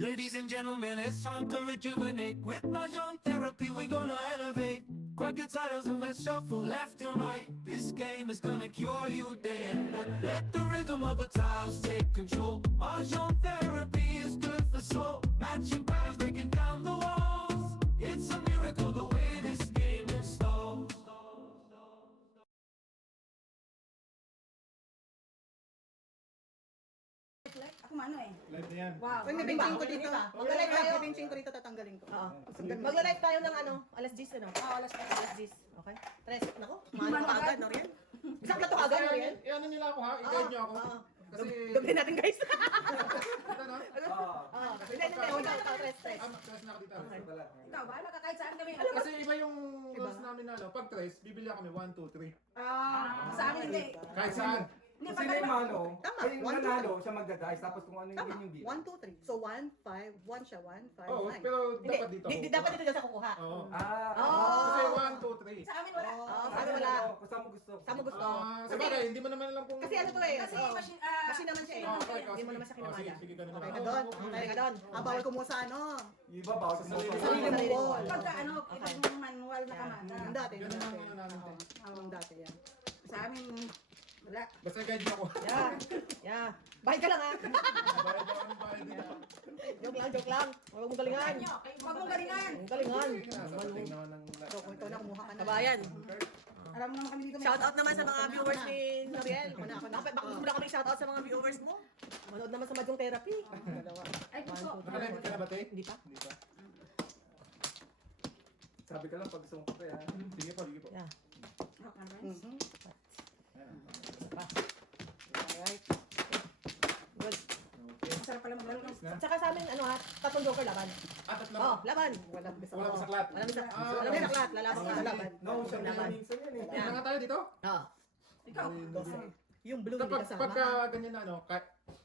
Ladies and gentlemen, it's time to rejuvenate. With Mahjong therapy, we're gonna elevate. Grab your titles and let's shuffle left and right. This game is gonna cure you day and night. Let the rhythm of the tiles take control. Mahjong therapy is good for soul. Matching patterns, breaking down the walls. It's a miracle the way this game installs. Ako mano eh. Live na yan. Wow. Uy, may benching ko dito. Mag-live tayo. May benching ko dito, tatanggalin ko. Oo. Mag-live tayo ng ano, alas 10 ano? Oo, alas 10. Alas 10. Okay? Tres. Nako, mahal ka agad, Noriel. Isang plato agad, Noriel. Ano nila ako ha? I-guide niyo ako. Oo. Kasi... Gabi natin, guys. Ito na? Oo. Hindi, tres. Tres na ako dito. Ikaw ba? Kahit saan kami. Kasi iba yung rules namin na ano. Pag tres, bibili kami 1, 2, 3. Sa amin hindi. Kahit saan. Hindi, Kung sino yung manalo, Tama, ay yung one, nanalo, siya magda-dice, tapos kung ano Tama. yung 1, 2, 3. So 1, 5, 1 siya, 1, 5, 9. Oo, pero dapat dito. Hindi, dapat dito sa kukuha. Oo. Ah, Kasi 1, 2, 3. Sa amin wala. Oo, sabi wala. Kung saan mo gusto. Saan mo gusto? Sa bagay, hindi mo naman alam kung... Kasi ano to eh. Kasi oo. machine, Machine naman siya eh. Hindi mo naman siya kinamaya. Sige, ganun Okay lang. ka doon. Okay ka doon. Bawal kumuha sa ano. Yung iba, bawal sa Sarili mo Sarili mo. wall. Pagka ano, ibang manual na kamata. Yung dati, yung Ganun lang dati. ano namin. te. Yung dati yan. Sa amin, wala. Basta guide niyo ako. Yeah. Bayad ka lang ha. Bayad ako ng bayad dito. Joke lang. Huwag mong galingan. Huwag mong galingan. Huwag galingan. Sasating naman ng... So kung ito na kumuha ka na. Kabayan. Alam mo naman kami dito. Shout out naman sa mga viewers ni Noriel. Baka gusto mo lang kami shout out sa mga viewers mo. Manood naman sa Mahjong Therapy. Dalawa. Ay, gusto. Nakalive ka na ba, te? Hindi pa. Hindi pa. Sabi ka lang pag gusto mo pa kaya. Sige po, sige po. Yeah. Okay, friends. Pa. Alright. Good. Masarap pala maglaro. At saka sa amin, ano ha, tatlong joker laban. Tatlo. Oh, laban. Walang bisa. Wala pa saklat. Walang isa. Ah, Walang isa saklat. Lalaban ka sa laban. No, siya Laban. minsan yan eh. Yeah. Ano nga tayo dito? Oo. Ikaw. Yung blue hindi Kapag kasama. pagka ganyan na ano,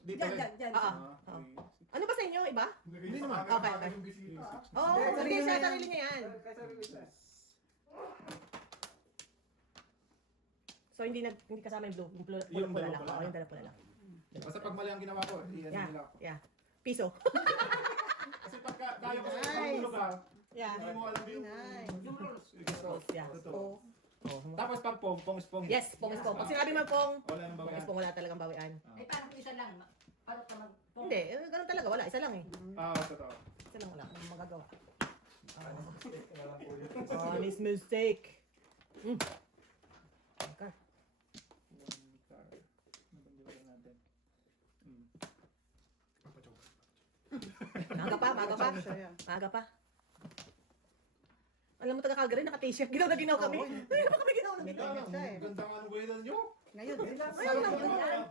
dito Diyan, rin. diyan, diyan. Ah. Ano ba sa inyo, iba? Hindi naman. Okay, okay. Oo, hindi siya sarili niya yan. So hindi hindi kasama yung blue, yung pula lang. dalawa pula. Oo, yung dalawa pula lang. Basta pag mali ang ginawa ko, iyan Yeah. nila. Yeah. Piso. Kasi pagka tayo kasi Nice. sa lugar, Yeah. hindi mo alam yung Nice. yung rules. Yeah. Totoo. Oh. Tapos pag pong, pong is pong. Yes, pong is pong. Pag sinabi mo pong, Wala nang pong is babayan. pong, wala talagang bawian. Ay, parang isa lang. Paano ka mag... Hindi, ganun talaga, wala. Isa lang eh. Totoo. Isa lang wala. Anong magagawa? Ah. Honest mistake. Okay. Maaga pa, maaga pa. Siya yan. Maaga pa. Alam mo, taga-Calgary, naka-t-shirt. Ginaw na ginaw kami. Ay, naman kami ginaw na ginaw. Ganyan siya eh. Ganda nga ng weather nyo. Ngayon, Ngayon lang ako.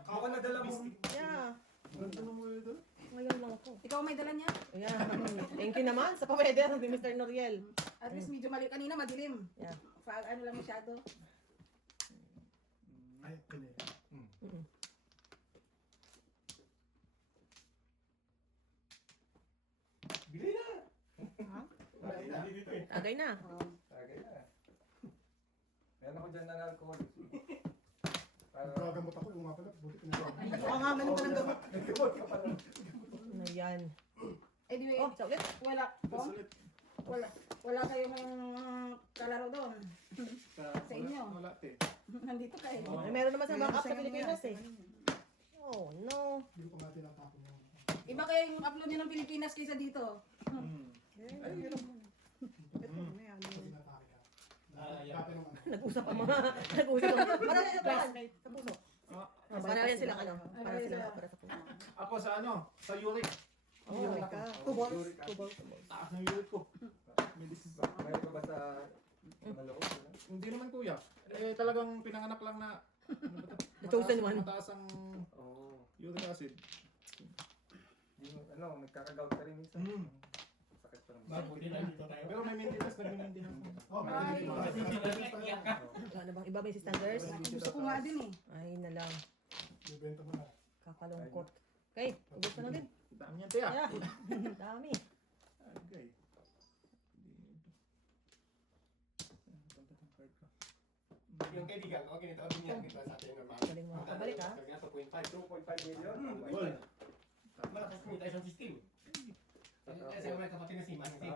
Ako nadala mo. Yeah. Ganda ng weather. Ngayon lang ako. Ikaw may dala niya? Yeah. Thank you naman sa pa-weather ni Mr. Noriel. At least medyo mali. Kanina madilim. Yeah. Ano lang masyado. Ay, kanya. Bili na! Tagay na. Tagay na. Meron ako dyan na alcohol. Para... Gagamot ako, kung nga pala, buti pinagawa. baka nga meron ka ng gamot. Nagkamot ka pala. Ano yan? Anyway, Oh, sa ulit. wala. Oh, wala kayong kalaro doon. Sa inyo. Wala, te. Nandito kayo. Ay, meron naman sa backup sa Pilipinas eh. Oh, no. Hindi ko nga tinatapon mo. Iba kaya yung upload niyo ng Pilipinas kaysa dito. Ay, meron mo. Ito, may ano. Nag-usap ang mga, nag-usap ang mga, para sa puso. Para yan silang ano, para sila, para sa puso. Ako sa ano? Sa uric. Yuri ka. 2 balls. 2 balls. Taas ng uric ko. Medicine. Meron ka ba sa... Maloob? Hindi naman kuya. Eh talagang pinanganak lang na ano ba to? The chosen one. Mataas ang Oo. uric acid. Ano, nagkakagout ka rin minsan. Sakit pa naman. Mabuti na dito tayo. Pero may maintenance, nagme-maintenance. Wala na bang iba may sisters? Gusto ko nga din eh. Ay, na lang. Ibenta mo na. Kakalungkot. Okay, ubos ka na din. Dami yan, tiya. Yeah. Dami. Okay. Yung kaibigan ko, ganito din yan dito sa ating normal. Galing mo. Pabalik ha. Kaya 2.5. 2.5 million. Goal. Malakas kumita isang system. may kapatid na si Mansi.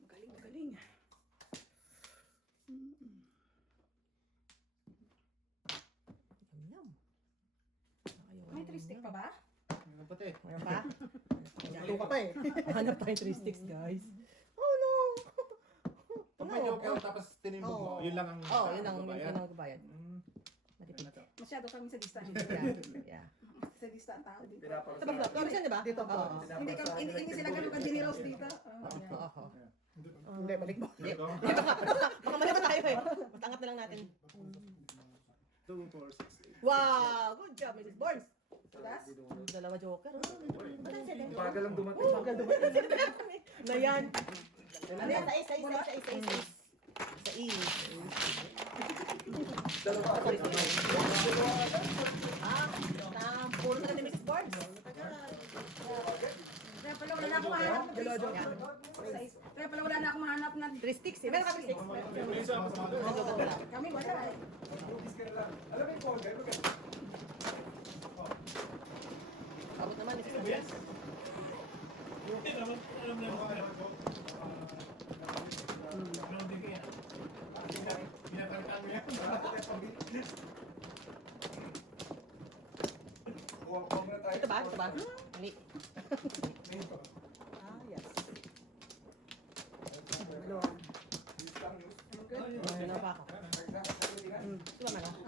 Magaling, magaling. Yum. May 3 stick pa ba? Meron pa te. Mayroon pa? Ito ka pa eh. Hanap tayo 3 sticks, guys. Oh no! Pag may joker tapos tinimbog mo, Oo. yun lang ang Yun ang babayan. magbabayad. Mm. Matipid. Masyado kami sa dista. Yeah. Sa dista ang tao dito. Pinapagod. Ito ba? Flores yan, di ba? Dito. Oo. Hindi sila ganun ka-generous dito. Oo. Hindi, balik mo. Hindi. Baka mali pa tayo eh. Matangat na lang natin. 2, 4, 6, 8. Wow! Good job, Mrs. Borns. Tapos, Dalawa joker. Bagal lang dumating. Bagal dumating. Na yan. Ano yan? Sais. Dalawa. Puro na ni Mrs. Borns. kaya pala wala na akong mahanap na 3 sticks. Kaya pala wala na akong mahanap na 3 sticks eh. Meron ka 3 sticks. kami wala eh. Alam mo yung folder? Abot naman, Mrs. Borns. Ito ba? Mali. Yes. Ano pa ako? Ito ba man ako?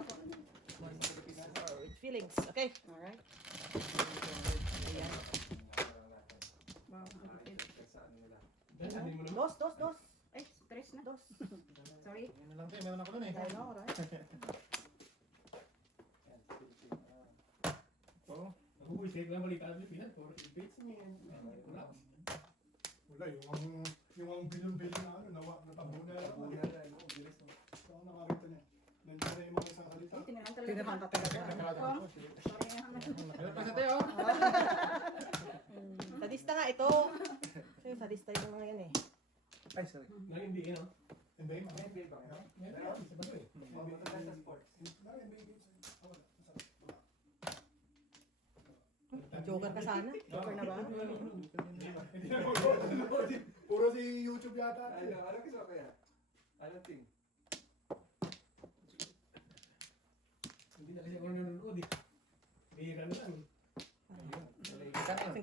With feelings. Okay. Alright. Ayan. Dos. Ay, 3 na. Dos. Sorry. Ano lang te, meron ako nun eh. I know, right? Oo. Nag-uusig lang balik ang Pilipinas for Philippines niya. Wala. Wala, yung ang bilyon-bilyon na ano, natabo na ako. So, ako nakakita niya. Nandiyan na yung mga isang salita. Ay, tinahan talaga. Tinahan ka talaga. Kong, sorry. Meron pa sa te oh. Sadista nga ito. Kasi sadista yung mga yan eh. Ay, sorry. Nang hindi, no? NBA, mga. NBA ba? Meron, isa ba ito eh? Mabutag sa sports. Dahil NBA games. Wala. Joker ka sana. Joker na ba? Hindi na ako nanonood. Puro si YouTube yata. Ano gusto ko yan? Anong team? Hindi na kasi ako nanonood eh. Bihira na lang. 50.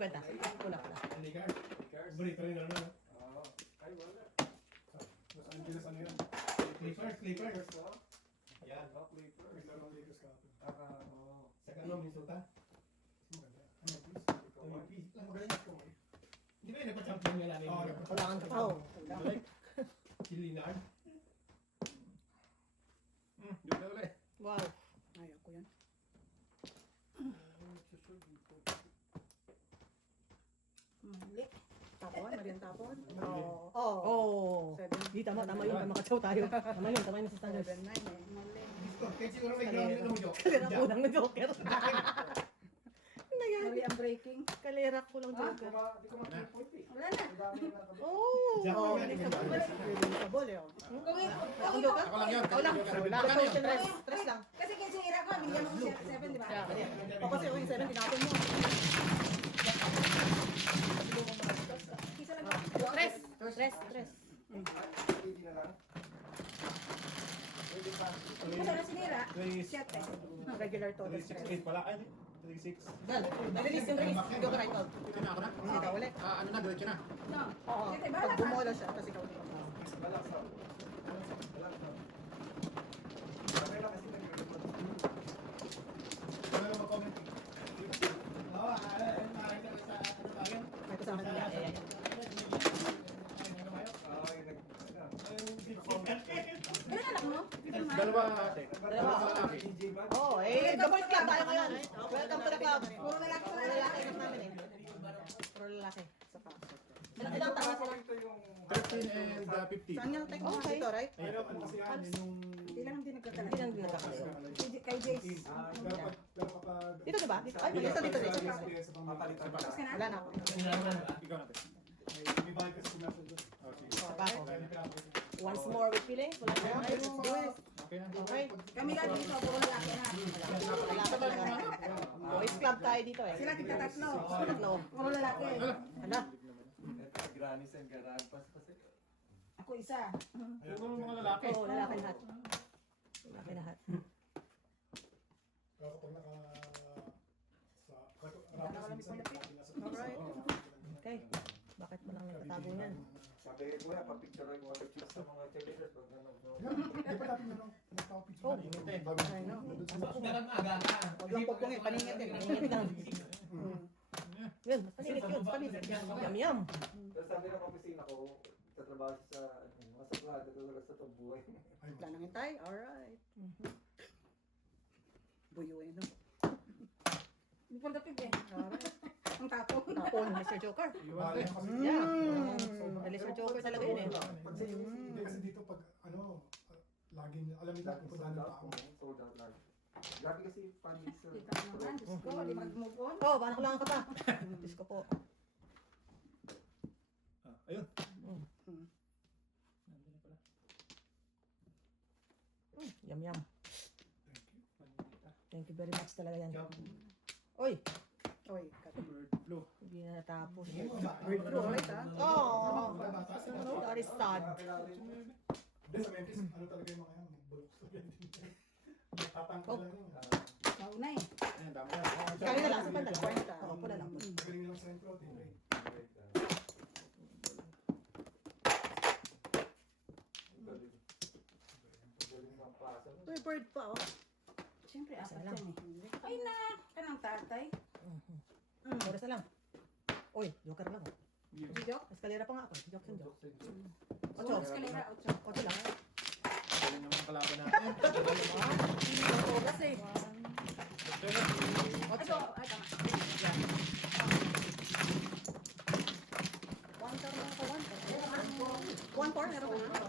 Pula. Lakers. Paborito rin na lang. Oo. Ay, wala. Los Angeles, ano yan? Clippers. Yan. Oh, Clippers. Naglarong Lakers kahapon. Oo. Sa kano, Minnesota. Maganda. Ano, please? Peace lang. Di ba yung nagpa-champion nga namin? Wala kang tao. Si Leonard. Yun na ulit. Wow. Ayaw ko yan. Mali. Tapon, Marian Tapon. Oh. 7. Di tama yun. Tama ka tayo. Tama yun sa standards. 7-9 eh. Mali. Kaya siguro may ground yun ng joke. Kalera kulang na joker. Ano yan? Mali ang breaking. Kalera kulang joker. Di ko mag-point eh. Wala na. Oh. Sabol eh. Kung Ang joker? Ako lang yun. Ikaw lang. Ano yun? Tres lang. Kasi kinsira ko, bigyan mo ko 7, di ba? Kaya, mali. O kasi yung 7, tinapon mo. Isa lang. Tres. Hindi na lang. Pwede pa. Kung saan sinira, 7. Regular to. 368 pala. Ay, 36. Dal. Release yung release. Joker right out. Ito na ako na. Ikaw ulit. Ano na, diretso na. No. Oo. Siyete, bahala Pag ka. bumolo siya, tapos ikaw ulit. Balak sa. Balak sa. Kami lang kasi nag-record. Wala na mag-comment. May kasama niya. Ilan anak mo? Dalawa ate. Dalawa. lalaki. DJ man. Oh, double club tayo ngayon. Welcome to the club. Puro lalaki sa Puro lalaki anak namin eh. Puro lalaki. Ilang taon sila? Ito yung 13 and 15. Saan niya take mo Okay. dito, right? Pero ano kasi yan, yung... Ilan ang Hindi dinagkakala? lang dinagkakaroon. Kay Jace. Pero kapag... Dito diba? Dito. Ay, dito. Yes, sa papalitan pa. Tapos ka na? Wala na ako. Ikaw natin. May bahay kasi commercial doon. Oh, sige. Pa ako. Kaya may pinapos. Once more with feelings. Wala na. Let's do it. Okay na. Okay. Kami lang dito, puro lalaki na. Lalaki talaga. Boys club tayo dito eh. Sila kita tatlo. Tatlo. Puro lalaki. lalaki. Hala. Granny and Garampas kasi. Ako isa. Yung mga lalaki. Oo, lalaki lahat. Lalaki lahat. Pero kapag naka... Sa... Nakakalamit mo lapit. Alright. Okay. Bakit mo lang nagtatago yan? Sabi ko nga, papicture ko picture sa mga checkers. Pag ano, Di ba natin ano? Nagpapicture Oh, natin. I know. Dapat maaga ka. Huwag lang pupungin, paningit din. Paningit lang. Yun, mas paningit yun. Paningit. Yum, yum. Pero sabi ng opisina ko, tatrabaho siya sa mga saklado talaga sa tabuhay. Wala nang hintay? Alright. Buyuin, no? Hindi pa lapit eh. Alright. Ang tapon. Tapon, Mr. Joker. Iwan Mahal din. yan kasi. Yeah. Mr. Joker talaga yun eh. Hindi kasi dito pag ano, laging alam nila kung punta ng tao. Sold out lagi. Grabe kasi funding sa... Kita mo naman. Diyos ko, di mag-move on. Oo, paano ko lang ka pa? Diyos ko po. Ayun. Yum, yum. Thank you very much talaga yan. Oy, Oy, Bird flu. hindi na natapos. bird flu, alright ha? Oh, that is sad. Hindi sa Memphis, ano talaga yung mga yan, bulok sa ganyan. Tatangka lang yun. Mauna eh. Ayan, dami na. Kaya na lang, sa pala. Kwenta. Oo, pula lang. Galing nilang sentro, tinray. Uy, bird pa, oh. Siyempre, Isa apat lang. yan eh. Ay na, kanang tatay. Oras na lang. Oy, joker lang. Si Jok. Eskalera pa nga ako. Joke yung joke. Ocho. Eskalera, ocho. Ocho lang. Galing naman ang kalaban natin. Oras eh. Ocho. Ay, tama. One car lang ako, one car. One car, meron ka na?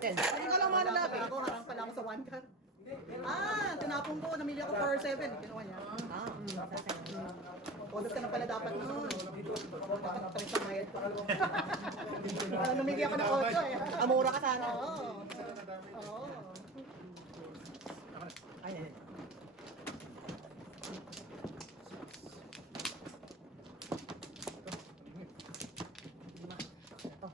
10. Hindi ka lang manalabi. Ako, harang pala ako sa one car. Ah, tinapon ko. Namili ako for 7. Kinuha niya. Ah, Bonus ka na pala dapat nun. Dapat na pala sa mayad ko. Namili ako ng 8 eh. amura ka sana. Oo. Oo. Ay, ay, ay. Ito pa.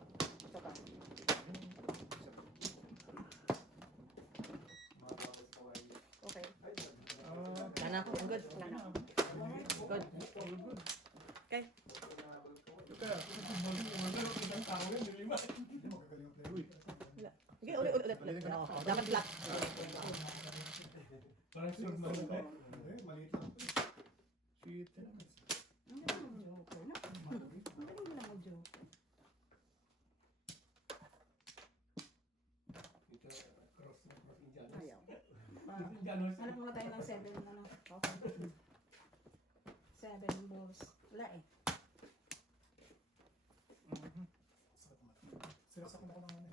Okay. Wala na. I'm good. Wala na. Good. Okay. Hindi magagaling ang play. Sige, ulit. Oo, dapat flat. Parang sure mo. Hindi, maliit lang. Shit. Ang galing mo, Joker, no? Ang galing mo lang mo, Joker. Ayaw. Hanap muna tayo ng 7, ano. 7 balls. Wala eh. Sakit naman. Sinasakit ako ng ano eh.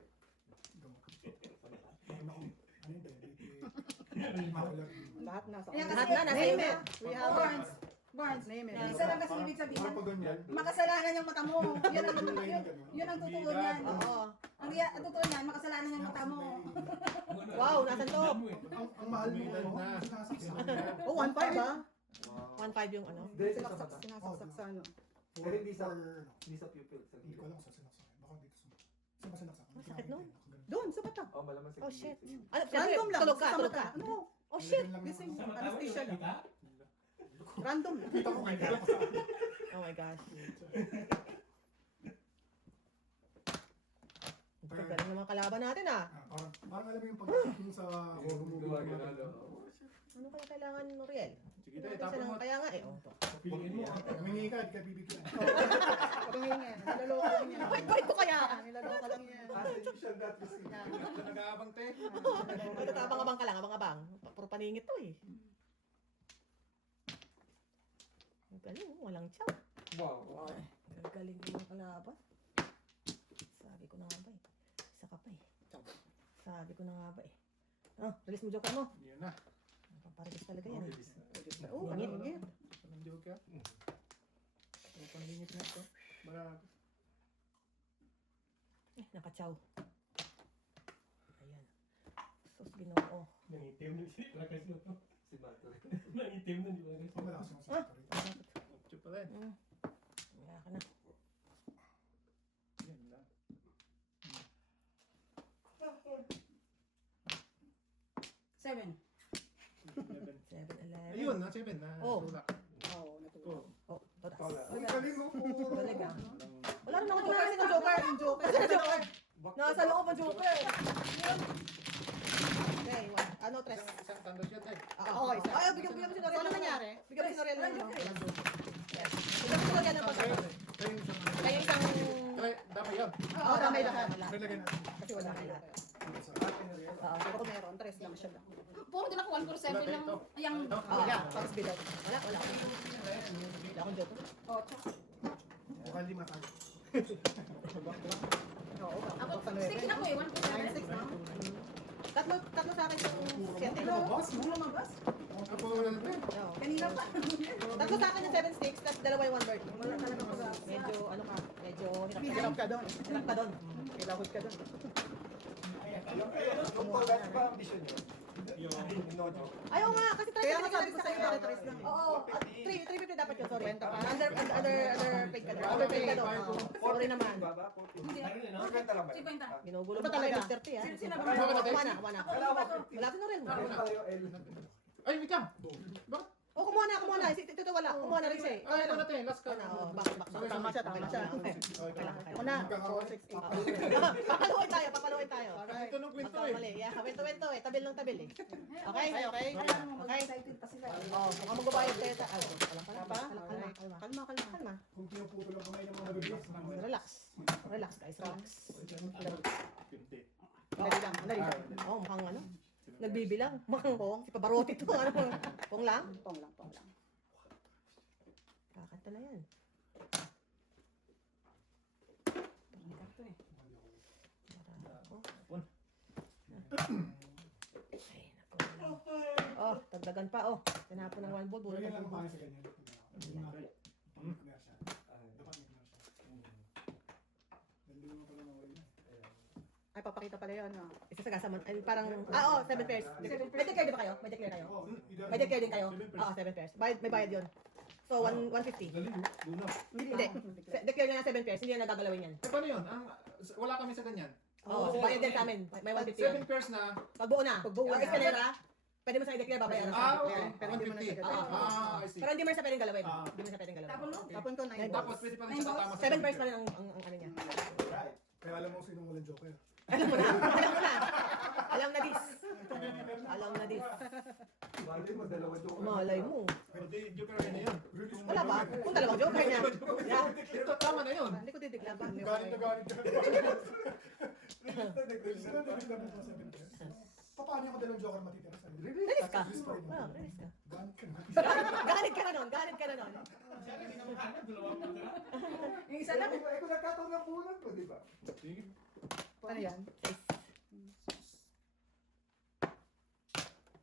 Gamot. Ano ako? Ano yun? Makular. Lahat nasa Kaya Lahat kasi, na, nasa name iyo it. na. We have Barnes. Barnes. Name it. Isa lang kasi ibig sabihin. Kapag ganyan, Makasalanan yung mata mo. Yun ang tutunan. Oo. Ang tutunan, makasalanan yung mata mo. Wow, nasan to? ang mahal mo ano, sinasaksak. Oh, 1.5 ba? 1.5 yung ano. Hindi, sa mata. Sinasaksak sa ano. Pero hindi sa... Or, Hindi sa pupil. Sa hindi ko gilid. alam kung saan sinaksak. Baka dito sa... Saan ba sinaksak? Masakit nun. Doon, sa mata. Oh, malaman sa Oh, gilid. shit. Ano, Random lang. tulog ka, sa tulog mata. ka. Ano? Oh, shit. Gising. Sa mata mo, Anesthesia lang. kita? Random lang. Kita ko kayo. Oh my gosh. Ang galing naman kalaban natin ah. Parang alam mo yung pag yung sa horror movie. Gawa, ganado. Ano kaya kailangan mo, Riel? Sige tayo, Isa tapon mo. lang kaya nga eh. Oh, to. Piliin mo. Humingi ka, di ka bibigyan. Tumingin. Nilaloko lang yan. Pwede ko kaya. Nilaloko lang yan. As you shall not receive. Nag-aabang te. Abang-abang ka lang, abang-abang. Puro paningit to eh. Ang galing, walang chow. Wow. Galing din yung kalaban. Sabi ko na nga ba eh. Isa ka pa eh. Sabi ko na nga ba eh. Oh, release mo joker mo. Yun na. Paparigis talaga yan eh. Oh, Pangit. pangit. Anong joke ka? So, panlingit na ito. Baka... Eh, nakachow. Ayan. Sus, ginoo. Nangitim na siya. Lakas mo to. Si Mato. Nangitim na, di ba? Wala kasi yung sakit. Chup pala eh. Kaya ka na. naman, Joker. Okay, one. Ano, tres? Isang thunder shot eh. Oo, isa. Ay, bigyan mo si Noriel. Ano nangyari? Bigyan mo si Noriel. Walang joker. Walang joker. Bigyan mo si Noriel ng pagkakas. Try yung isang ano. Kaya isang... Try, dapat yun. Oo, damay lahat. Nilagay natin. Kasi wala kayo lahat. Oo, siguro meron. 3 lang siya lang. Puro din ako 147 lang. Ayang Oo, tapos bilang. Wala. Wala akong joker. 8. Mukhang lima tayo. Oo, Ako, baka 6 na ko eh, 147. 9-6 na. Tatlo sa akin yung 7. Lumabas, lumabas. Ang puro na lang. Oo. Kanina pa. Tatlo sa akin yung 7 sticks, tapos dalawa yung 1 bird. Wala talaga pag Medyo, ano ka, medyo Hirap ka doon. hirap ka doon. Kilahod ka doon. Yung pagkat ba ang vision nyo? Yung inojo? Ayaw nga, kasi try Kaya ka nga na sabi ko sa'yo, sa'yo. 3 lang. Oo, 350 dapat yun, sorry. Kwenta pa. Under paid ka doon. Under paid ka doon. Oo. Sorry naman. Baba, 40. Hindi. Ano yun, no? 50 lang ba? 50. Ginugulo Ano mo kami talaga? ng 30 ah. Sino ba? Kuha na. Ako, iba to. Wala si Norel. Ano tayo, L? Ay, wait lang. Bakit? Oh, kumuha na. Ito wala. Kumuha na rin siya eh. Ay, ito natin. Last card. Oo, back. Tama siya. Ako na. 4-6-8. Papaluin tayo. Ito nung kwento eh. Magkamali. Yeah, kwento eh. Tabil ng tabil eh. Okay? Okay. Kaya mo mag-excited pa sila. Oh, mukhang magbabayad tayo. Ay, kalma. Kalma. Kung pinuputo lang kamay ng mga bibis. Relax guys, relax. 50. Dali lang. Oh, mukhang ano? Nagbibilang. Mukhang si Pabarotti to. Ano? Pong lang? Tong lang. Kakanta na yan. Oh, tagdagan pa oh. Tinapon ng 1 ball. Bulo Pwede na lang po. kumain sa ganyan. Commercial. Dapat may commercial. Hindi mo pala nawala na. Ay, papakita pala yun. Isa sa gasaman. Ay, parang, oh, 7 pairs. May declare di ba kayo? May declare kayo? Oo, May declare din kayo? Oo, 7 pairs. May bayad yun. So, 150. Dali, luna. Hindi. Declare nyo na 7 pairs. Hindi na nagagalawin yan. Eh, paano yun? Wala kami sa ganyan. Oo, bayad din sa amin. May 150 yun. 7 pairs na. Pagbuo na. Pagbuo Yung na. escalera, pwede mo sa i-declare babayaran sa Okay. Pero hindi mo na 150. siya I see. Pero hindi mo na siya pwedeng galawin. Ah. Hindi mo na siya pwedeng galawin. Tapon mo. Tapon ko 9 Tapos pwede pa rin siya tatama sa 7 pairs pa rin ang ano niya. Right. Kaya alam mo sinong walang joker. Alam mo na. Alam na dis. Alam na dis. Malay mo, dalawa joker. Malay mo. Pwede, joker na yun. Wala ba? Kung dalawang joker niya. Yeah. Ito, tama na yun. Hindi ko didikla ba? Galit na galit ka. Release na lang po sa 7 pairs. Paano ako dalawang joker matitira sa'yo? Release ka. Release pa rin. Wow, release ka. Galit ka na. Galit ka na nun. Galit ka na nun. Yung isa lang. Eh, kung nagkataon ng punan ko, di ba? Ano yan?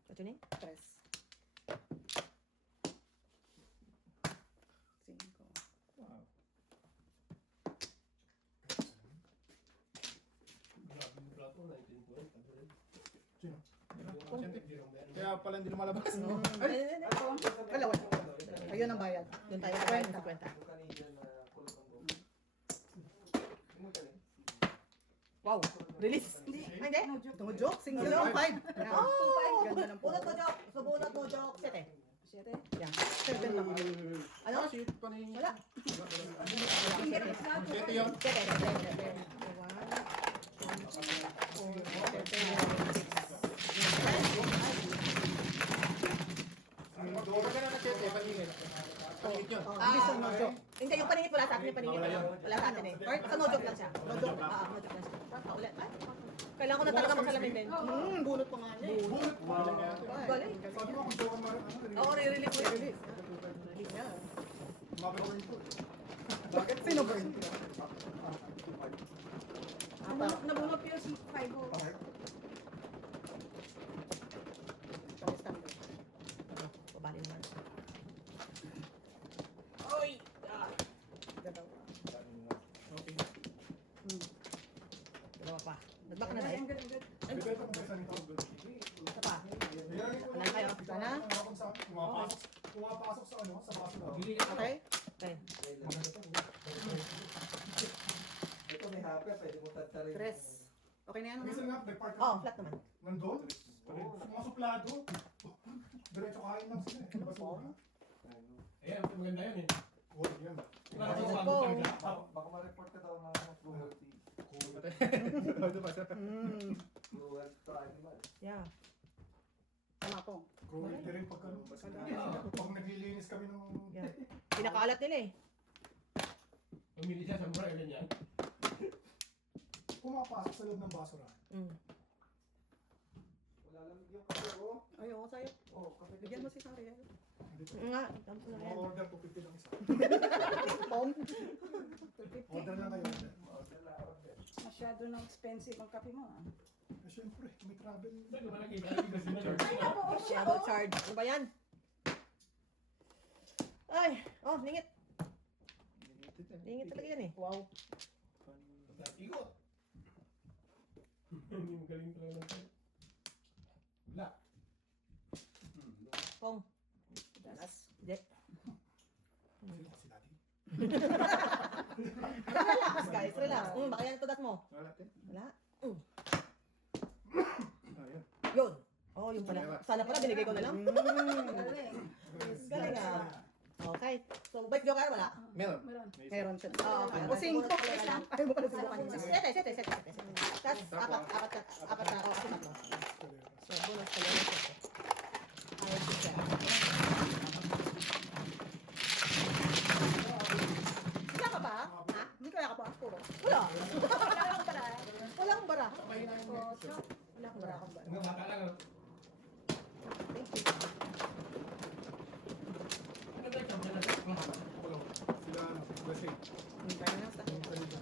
What's your name? 3. 5. Kaya pala hindi lumalabas. Ay! Dalawa. Ayun ang bayad. Doon tayo sa 50. Yung Canadian na kulot ng buhok. Yung Canadian. Wow. Release. Ay, hindi. No joke. Tungo joke. Single Joke. 5. Oh! Ganda ng Bunot mo joke. So, bunot mo joke. 7. 7? Yan. 7 lang. Ano? Shit pa ni... Wala. Ito yun. 7. Huwag ka na na-check eh, paningin. Paningin yun. Hindi sa no joke. Hindi, yung paningit wala sa atin, yung paningit. Wala yun. Wala sa atin eh. Or, sa no joke lang siya. No joke. No joke lang siya. Ulit. Ay, kailangan ko na talaga magsalamin din. Bunot pa nga niya eh. Galing. Sabi mo kung joker mo rin, ano, release. Oo, re-release mo yun. Release yan. Mabit ko rin po. Bakit? Sino burn? Nabunot yung 5 ho. Okay. Babali naman. Dalawa pa. Nagback na dahil. Bibenta ko sa nito. Isa pa. Wala kayo? Sana? Pumapasok sa ano, sa baso na. Okay? Okay. Ito may hape, pwede mo tatarin. 3. Okay na yan? Minsan nga, nag-park Oh, flat naman. nandun. Mga suplado. Diretso kain lang sila. Basura. Ayan, maganda yun eh. Oh, yan. Wala Ayun sa po. bago talaga. Baka ma-report ka daw ng Google TV. Ito pa, sir. balat nila eh. Pumili siya sa mura, yun yan. Pumapasok sa loob ng basurahan. Mm. Wala lang yung kape, oh. Ay, oo, sa'yo. Oh, kape. Bigyan mo si Sari. Dito. Nga, tapos na yan. Order 250 lang isa. Pong. Order lang kayo. Order. Masyado na expensive ang kape mo. Ah. Eh, syempre, may travel. Ba't ko ba nakita? Nakita si Manor. Shadow charge. Ano ba yan? Ay, oh, lingit. Lingit talaga yan eh. Wow. Ikot. Hindi mo galing pala ng tayo. Wala. Pong. Dalas. Hindi. Sino kasi dati? Relax guys, relax. Baka yan tudat mo. Wala, te. Wala. Ayun. Yun. Oh, yun pala. Sana pala binigay ko na lang. Galing. Galing ah. Okay. So, bike joker wala? Meron. Meron. Meron siya. Oh, okay. O, 5. Ay, mo pala sila kanina. Sete. Tapos, apat na. Oh, apat na. So, bonus pala yung sete. Ayun siya. Wala ka ba? Ha? Hindi kaya ka pa? Puro. Wala. Wala akong para. Wala akong bara. Wala akong bara. Hanggang bata lang. ano? Thank you. Ano ba yung champion natin? Sila, ano, USA. Kaya na sa. Yung salita.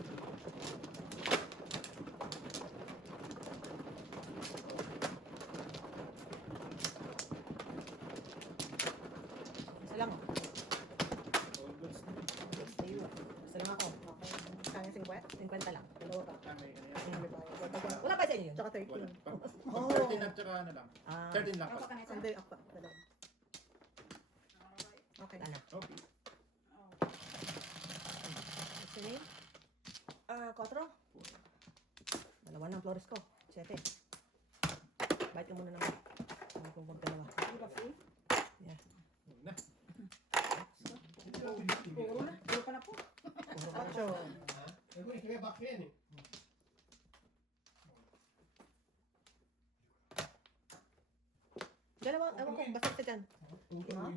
Isa lang. All goods na. Sa'yo. Isa lang ako. Okay. Kaya 50? 50 lang. Dalawa pa. May ano yan. Wala pa sa inyo yun? Tsaka 13. Wala. Pag Oh. 13 at saka ano lang. Ah, 13 lang Ako pa. ka na isa. Hindi, ako. Dalawa. Okay. ano? Okay. Oh. What's your name? 4. Dalawa ng flores ko. 7. Bite ka muna naman. Ano kung magdalawa? Di ba free? Yeah. Na. Puro na. Puro pa na po. Action. Eh, kung ikaway back yan eh. Dalawa, ewan ko, basta ka dyan. Ikaw yan.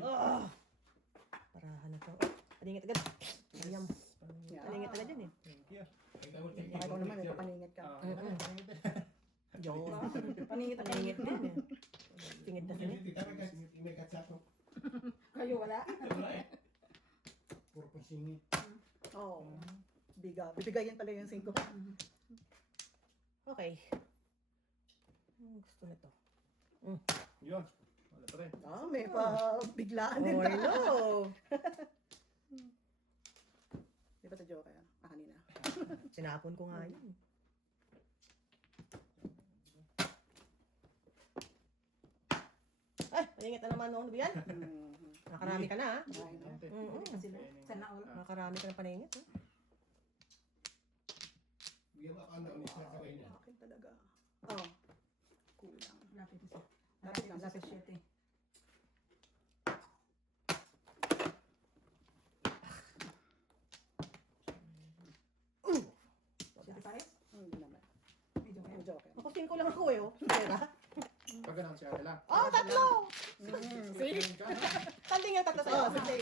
Ah! Parahan na to. Paningit agad. Ayam. Paningit agad yan eh. Thank you. Baka ikaw naman, papaningit ka. Yun. Paningit ang Paningit din eh. Tingit na singit. May katsato. Kayo wala. Wala eh. Puro pang singit. Oo. Bibigayin pala yung 5. Okay. Gusto nito. Yun. Wala pa rin. Ah, may pa biglaan din Oh, tayo. no. Di ba sa joke kaya? Kanina. Sinapon ko nga yun. Ay, paningit na naman noon. Ano ba yan? Nakarami ka na ha? Ay, no. Ante. Sila. Sana all. Nakarami ka ng paningit ha? Bigyan mo ako ang naon sa kaway niya. Akin talaga. Oh. Kulang. Lapit isa. Lapit na, Lapit lapit. siya. Siya pares? Hindi naman. Medyo kayo. Yung joke. Ako 5 lang ako eh. Oh. Pera. Pag ganun si ate lang. Oh, 3! See? Tanding yung 3 sa'yo. Oh, sige.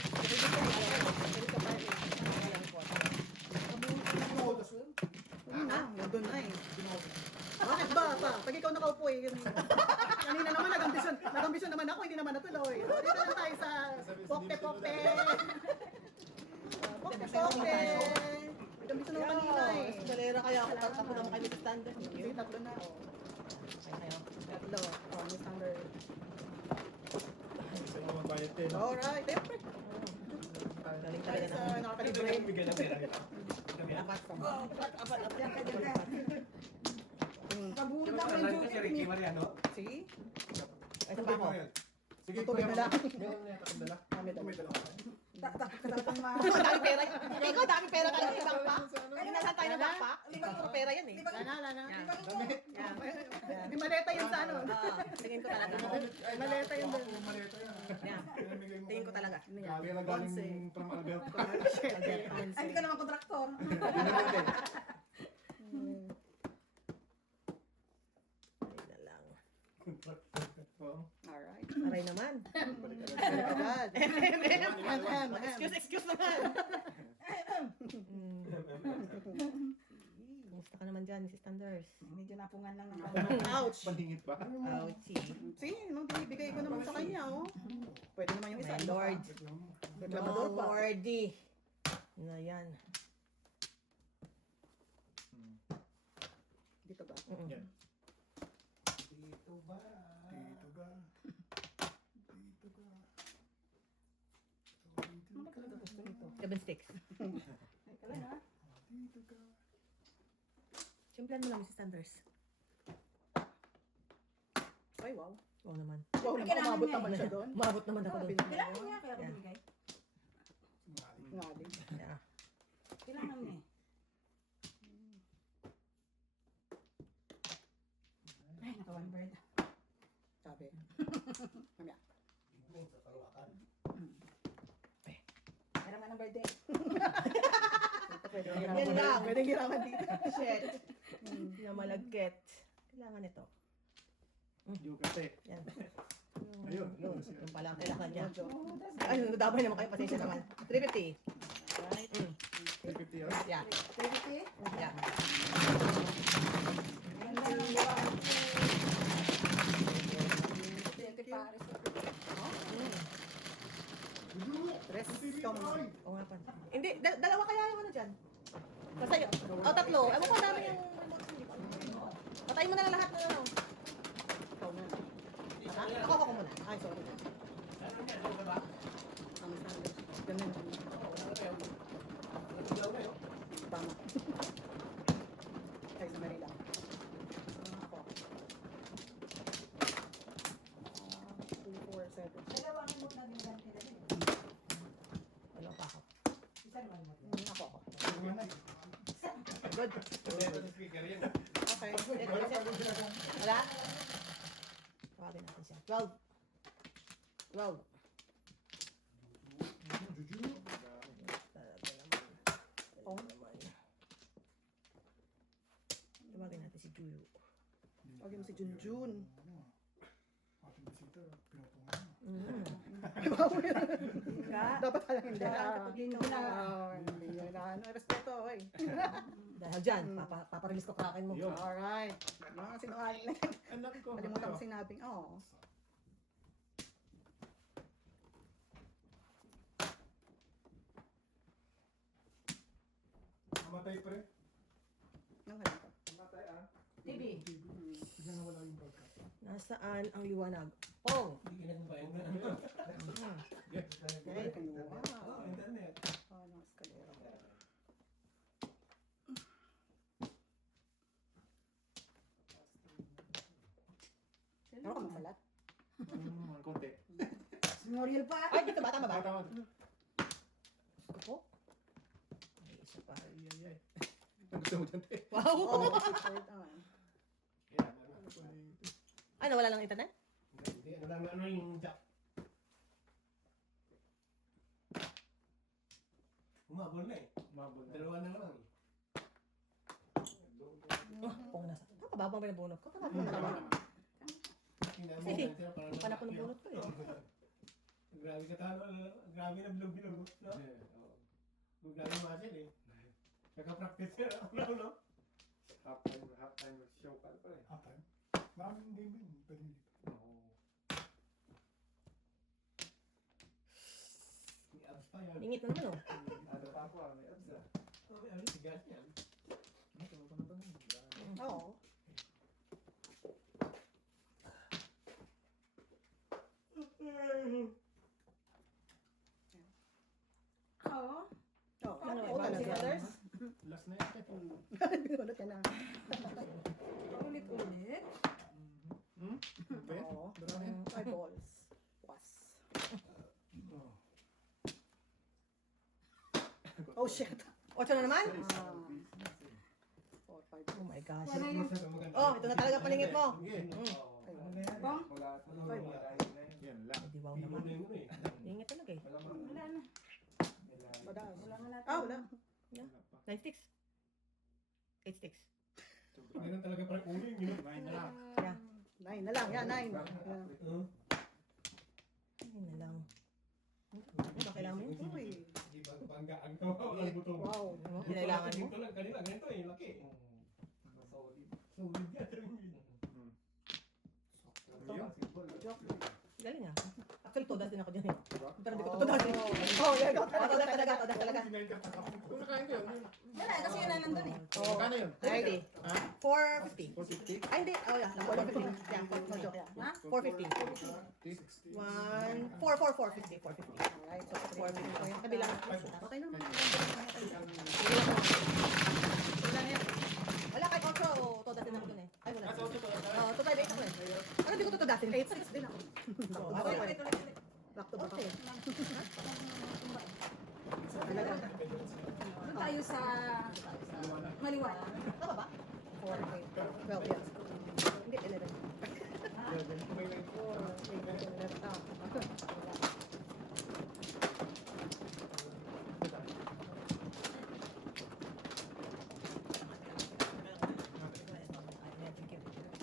Ah, nandun na eh. Bakit ba pa? Pag ikaw nakaupo eh. Kanina naman nag-ambisyon naman ako, hindi naman natuloy. Dito lang tayo sa pokte-pokte. Pokte-pokte. Nag-ambisyon naman kanina eh. Galera kaya ako. Tatlo naman kayo sa standard. Sige, tatlo na. Oh. Kayo. Tatlo. Oh, Miss Thunder. Gusto mo magbayad din. Alright, siyempre. Galing Tayo talaga sa na. nakakalibre. Bigyan ng pera. Apat. Yan ka dyan ka. Kabuhod ako ng Nandito si joke. Ricky Mariano. Sige. Ito pa ako. Sige, Tubig kuya na mo. lang. Meron na akong dala. Kami daw. Takatang mga. Dami pera. Ikaw, dami pera ka lang sa ibang pa. Kaya nasa tayo ng backpack. Puro pera yan eh. Lana, lana. Yan. Di maleta yun sa ano. Tingin ko talaga. Maleta yun doon. Maleta yan. Yan. Tingin ko talaga. Pera galing from Alberto. Ay, hindi ka naman kontraktor. Ay na lang. Oo. Alright. Aray naman. Agad. Excuse naman. Kumusta ka naman dyan, Mrs. Thunders? Medyo napungan lang ng Ouch. Panhingit ba? Ouchie. See, nung binibigay ko naman sa kanya, oh. Pwede naman yung isa. My lord. Reklamador pa. Lordy. Na yan. Dito ba? Yan. Dito ba? Dito ka. Dito ka. Dito ka. 7 sticks. Ay, kala na. Dito ka. Simplan mo lang, Mrs. Thunders. Ay, wow. Oo naman. Wow, Kailangan umabot niya naman siya doon. Umabot naman ako doon. Kailangan niya kaya ako Yan. bigay. Ngaling. Yeah. Kailangan niya. Ay, naka one bird. Sabi. Mamaya. Kaya naman ang birthday. Pwede Yan lang. Pwede giraman dito. Shit. Na malagkit. Kailangan ito. Yung kasi. Yan. Ayun. Yung pala ang kailangan niya. Oh, that's Ay, nadamay naman kayo. Pasensya naman. 350. Right. 350 yun? Yeah. 30. Yeah. Ganda ng gawa. 20 pares. Rest. Ikaw muna. Oo nga pa. Hindi, dalawa kaya yung ano dyan. Basta yun. O, tatlo. Ewan ko dami yung remote. Patayin mo na lang lahat na ano. Ikaw muna. Ha? Ako muna. Ay, sorry. Ang standard. Ganun. Tama. Ay, sa Manila. Ako. 2, 4, 7. Dalawa ang remote na ginagamit nila din. Wala pa ako. Isa naman remote. Ako. Good. Okay. Wala? Tawagin natin siya. 12. 12. Tawagin natin si Juyu. Huwag mo si Junjun. Ating bisita, pinutungan mo. Dapat pala hindi. Hindi na. Hindi yun na. Ano, respeto, oy. Dahil dyan, paparelease ko kraken mo. Yun. Alright. Mga sinungaling na yan. Anak ko. Kalimutan ko sinabing, oh. Namatay pre. Nang halika. Matay ah. TV. Biglang nawala yung broadcast. Nasaan ang liwanag? Pong! Hindi ginagabayan na. Okay, kayo. Oo, internet. Oh, no, escalera. Ano ka masalat? Konti. Memorial pa. Ay, dito ba? Tama ba? Tama. Gusto po? Ay, isa pa. Ay, ay, ay. Ang gusto mo dyan, te? Wow! Oh, short on. Yan. Ay, nawala lang internet? Hindi, ano yung jack? Umabol na eh. Mabol na. Dalawa na lang. Oh, pong nasa. Tama ba bang pinabunot ko? Tama na naman. Sige. Wala po ng bunot ko eh. Grabe ka talo. Grabe na bilog-bilog. No? Grabe muscle eh. Nagka-practice yun. Ano, no? Half-time show pa pala. Halftime. Maraming game yun. Pwede dito. May abs pa yan. Ingit na naman oh. Ano pa ako ah, may abs ah. Oh, may abs. Sigas yan. Oo. Oo. Oh, Ano, oo talaga. others? Last na yan. Binulot ka na. Ulit-ulit. Bet? Oo. Ay, balls. Was. Oh, shit. 8 na naman? 4, 5, Oh my gosh. Yan na yung Oh, ito na talaga paningit mo. Sige. bong. Yan lang. Ay, di wow naman. Ingit talaga eh. Wala na. Madaas. Wala na natin. Ah, wala. 9 sticks. 8 sticks. Ganun talaga parang uling yun. Kumain na lang. Yeah. 9 na lang. Yan, 9. Yan. Ayun na lang. Ano, kailangan mo yun? Uy. Di ba banggaan ka ang buto mo? Wow. Ano, kinailangan mo? Ganito lang kanina, ganito eh, laki. Solid yan. Galing ah. Actually, todas din ako dyan eh. Pero hindi ko Oh. todas eh. Oh, yeah, todas talaga, todas talaga. Kung nakain ko yun, Yan kasi yun na nandun eh. magkano yun? 30. Ha? 450. 450? Ay, hindi. Oh, yeah. 450. Yeah, no joke. Ha? 450. 450. Alright, so 450. Kabilang. Okay naman. Wala, kahit 8 todas din ako dun eh. Ay, wala. Ah, so, ito ba? Oh, total 8 ako eh. Ano, hindi ko totodasin. 8-6 din ako. Okay, ulit. Back to back Okay. ako. Doon tayo sa Maliwala. Tama ba? 4, 8, 12, yes. Hindi, 11. 4, 8, 11.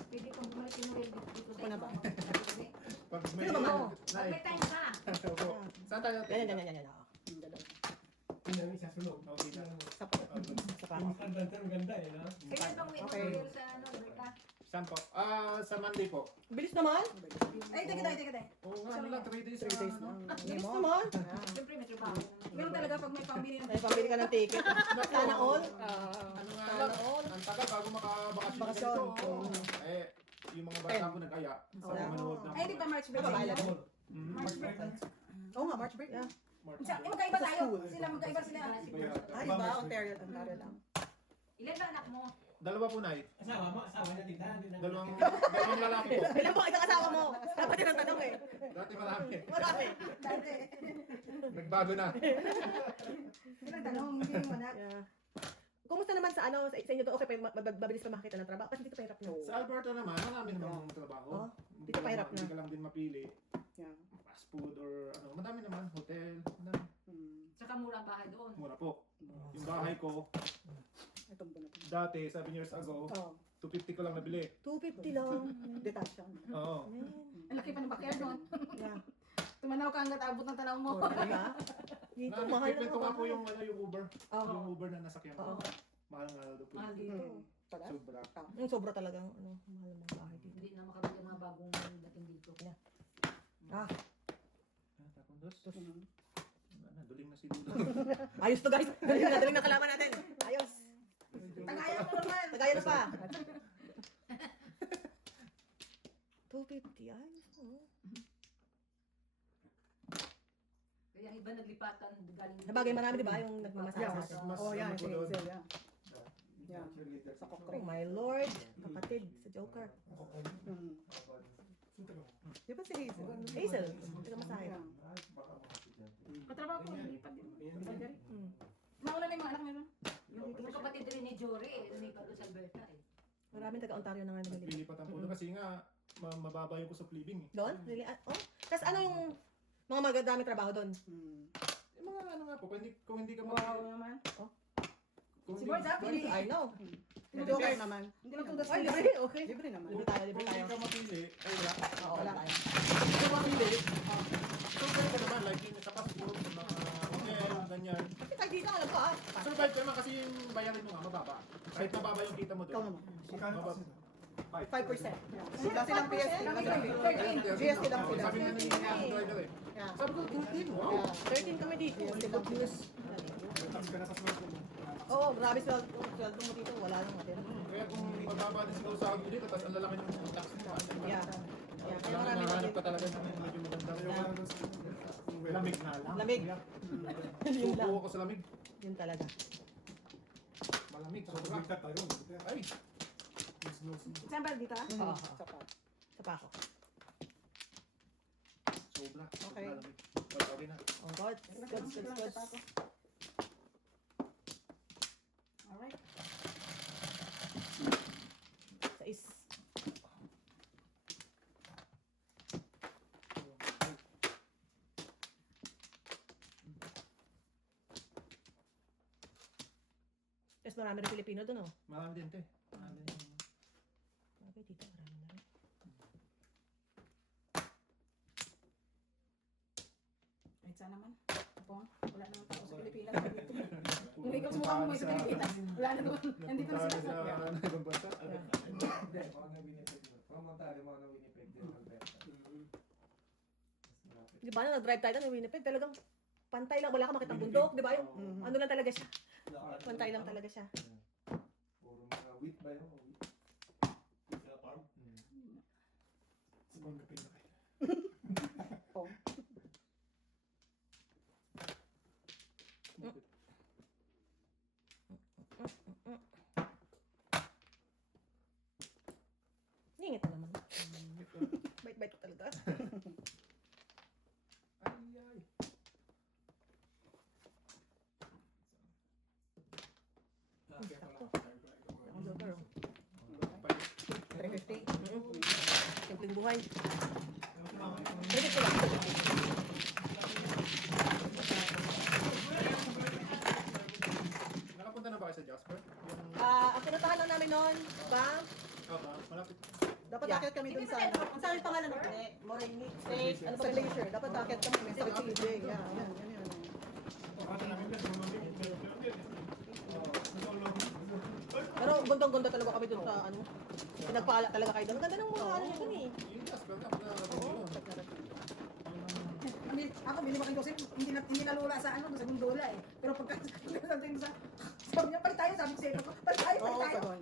Pwede kong bumalik yung rail dito Ako na ba? Pag may... Sino ba mo? Pag may time ka. Opo. Saan tayo? Yan. Tingnan sa sulog. Okay na. Sa pa ako. Ang ganda, ang ganda eh, no? Kailan bang may Okay. rail sa ano, Alberta? Saan po? Sa Monday po. Bilis naman. Ay, teka. Oo nga, ano lang, 3 days. 3 days ano? lang. Bilis naman. Siyempre, may trabaho. Ganun talaga pag may pambili ng Ay, pabili ka ng ticket. Sana all. Ano nga Sana lang, all. ang tagal bago makabakasyon Bakasyon. dito. Eh, yung mga bata ko nag-aya sa Wala. manood ng... Ay, di ba March break? Ano ba, nila? Island? Mhm. March break. Oo nga, March break. Yeah. Magkaiba tayo. Sila magkaiba sila. Ay, iba, Ontario lang. Ilan ba anak mo? Dalawa po, Nay. Asawa niya, tignan. Dalawang lalaki po. Ilan po isang asawa mo? Dapat din ang tanong eh. Dati marami. Marami. Dati. Nagbago na. Ilang tanong, hindi mo anak. Yeah. Kumusta naman sa ano, sa inyo to? Okay, mabilis pa makita ng trabaho? Kasi dito pahirap na. Sa Alberta naman, marami namang trabaho. Oh, dito pahirap na. Hindi ka lang din mapili. Yeah. Fast food or ano. Madami naman. Hotel. Madami. Saka mura ang bahay doon. Mura po. Yung bahay ko, Itong buno. dati, 7 years ago, Oo. 250 ko lang nabili. 250 lang. Detached yan. Oo. Ang laki pa ng backyard doon. Yeah. Tumanaw ka hanggat abot ng tanaw mo. Talaga? Dito, mahal Nag-treatment ko na nga po yung, yung Uber. Oo. Yung Uber na nasakyan Oo. ko. Mahal nga daw po. Mahal yun. dito. Pala? Sobra. Yung sobra talagang, ano, mahal ng mga bahay dito. Hindi na makabili ang mga bagong dating dito. Ah, Tapos dos. Mhm. Naduling na si Dulo. ayos to guys. Daling na kalaman natin. Ayos. Tagayan mo naman. Tagayan na pa. 250, ayos. Oh. Kaya ang iba naglipatan galing dito. Sabagay marami di ba yung nagmamasahe Yeah. sa atin? Oh, yeah, ano si po doon? Hazel, yeah. Yeah. Sa Oh Cochrane. my lord, kapatid sa Joker. Mhm. Di ba si Hazel? Hazel, nagmamasahe. Yeah. Katrabaho ko, nilipat din. Hmm. Mauna na yung mga anak nila. Yung kapatid rin ni Jory, lumipat doon sa Alberta eh. Maraming taga-Ontario na nga nililipat. Lilipatan po doon kasi nga mababa yung cost of living eh. Doon? Really? Oh? Tapos ano yung mga magandaming trabaho doon? Mhm. Yung mga ano nga po, kung hindi ka Wow naman. Kung Si hindi, Boyd, pili. I know. Sa Joker naman. Hindi lang tudas Ay, nila. libre, okay. Libre naman. Libre tayo, libre kung hindi tayo. ka mapili, ay wala. Oo, wala tayo. Kung ka mapili, survive ka naman, like yung sa fast food, sa mga hotel, ganyan. Kasi tayo dito, alam ko ah. Survive ka naman kasi yung bayarin mo nga, mababa. Kahit mababa yung kita mo Ikaw doon. naman. Mababa. 5%. Wala silang PS. GST lang sila. Sabi na ni driver eh. Yeah. Sabi ko, 13, wow. Yeah. 13 kami dito. Goodness. Oo, grabe sweldo mo dito. Wala lang natin. Kaya kung mababa din siguro sa akin dito, tapos ang lalaki ng tax mo. Yeah. Kaya Kaya marami nahanap dito. ka talaga ng medyo maganda. Lamig na lang. Lamig. Yun lang. Suko ako sa lamig. Yun talaga. Malamig, sobra. Ay, Saan ba dito ah? Oo. Saka. Sa pa ako. sobra. Okay. Sobra lamig. Okay na. Oh God. Good. Alright. Sais. Yes, marami rin Pilipino doon, oh. Marami din, te. Marami din. Grabe, dito marami na rin. mukha mo sa Pilipinas. Wala na doon. Nandito na Punta sila. sa ibang bansa. Hindi, mga na Winnipeg yun. Pamunta rin mga na Winnipeg din, Alberta. Mas malapit. Di ba na nag-drive tayo ng Winnipeg, talagang pantay lang, wala ka makitang bundok, di ba? Yung, ano lang talaga siya. Pantay lang talaga siya. Puro mga wheat ba yun? Wheat. Sa farm. Sa mga kapit na kayo. Ningit na naman. Bait-bait ko talaga. Ay, ay. Sakto. Ang joker, oh. 350. Simpleng buhay. Pwede ko lang. Nakapunta na ba kayo sa Jasper? Yung... Ang pinuntahan lang namin noon, bank. Malapit. Dapat Yeah. akit kami dun sa Ang sa yung pangalan ng Moraine State. Ano sa ba glacier. Dapat akit kami may sa TJ. Yeah, yan. Pero gundong-gundo talaga kami dun sa ano. Pinagpala talaga kayo doon. Ang ganda ng mga ano dun eh. Yung Jasper na, Ako, Billy Makin Joseph, hindi nalula sa ano, sa gondola eh. Pero pagka pagdating sa sabi niya, palit tayo, sabi ko sa'yo, palit tayo, Oo, palit tayo. pagod.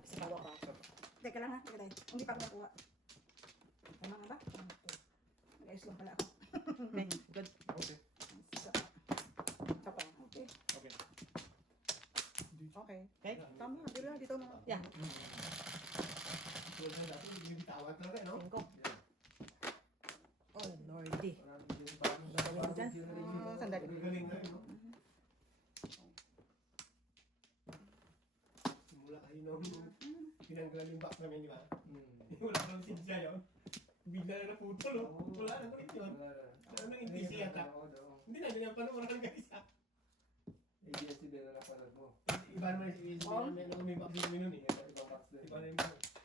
Sa bawa ka. Teka lang ha, teka tayo. Hindi pa ako nakuha. Tama nga ba? Nag-ayos lang pala ako. Okay, good. Okay. Kapag. Okay. Okay. Okay. Okay? Tama, dito na. Yeah. Tulad na natin, hindi bitawan talaga, no? Tingin ko. Oh, Lordy. Marami din parang Gagaling mo dyan? yun rin yung- Sandali. Galing na, no? Simula kayo nung pinanggalan yung back namin, di ba? Wala kang sinsya yun. Bigla na naputol, oh. Wala na ulit yun. Ano nang hindi siya yata? Hindi na panood guys, ha? ABS-CBN na napanood mo. Iba naman yung may back din nun, eh. Ibang box din. Iba na yung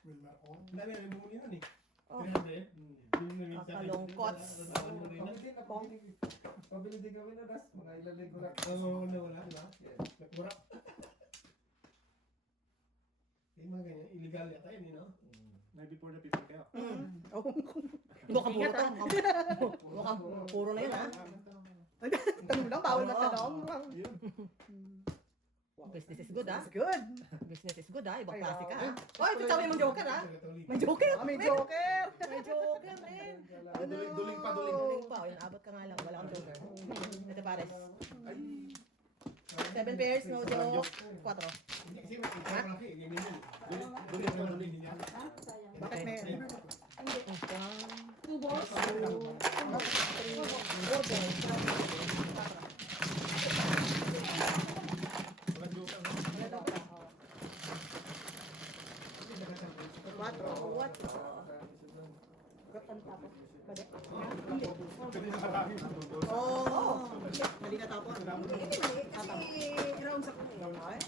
Wilmar, oh. Ang dami na bumuli nun, eh. Oh. 300. Yung minsan, Kakalungkot. Pabili din kami na das, mga ilang linggo lang. Nawala, di ba? Yes. Nagpura. Yung mga ganyan, illegal yata yun, no? Night before the people kayo. Oh, Mukhang puro to. Mukhang puro na yun, ha? tanong lang, bawal magtanong. Business is good, ha? That's good. Business is good, ha? Ibang Ay, klase ka, ha? oh. Oh, ito sabi mong joker, ha? May joker! May joker. May joker, man! Duling pa, duling. Duling pa, o, abot ka nga lang. Wala kang joker. Ito pares. Ay, 7 pairs, no joke. 4. Hindi kasi may ikaw laki, ganyan yun. Duling pa, duling din yan. Sayang. Bakit may Two balls. Quatro. What? Oh, mali na tapon. Hindi mali, kasi round sa kuya. Ay,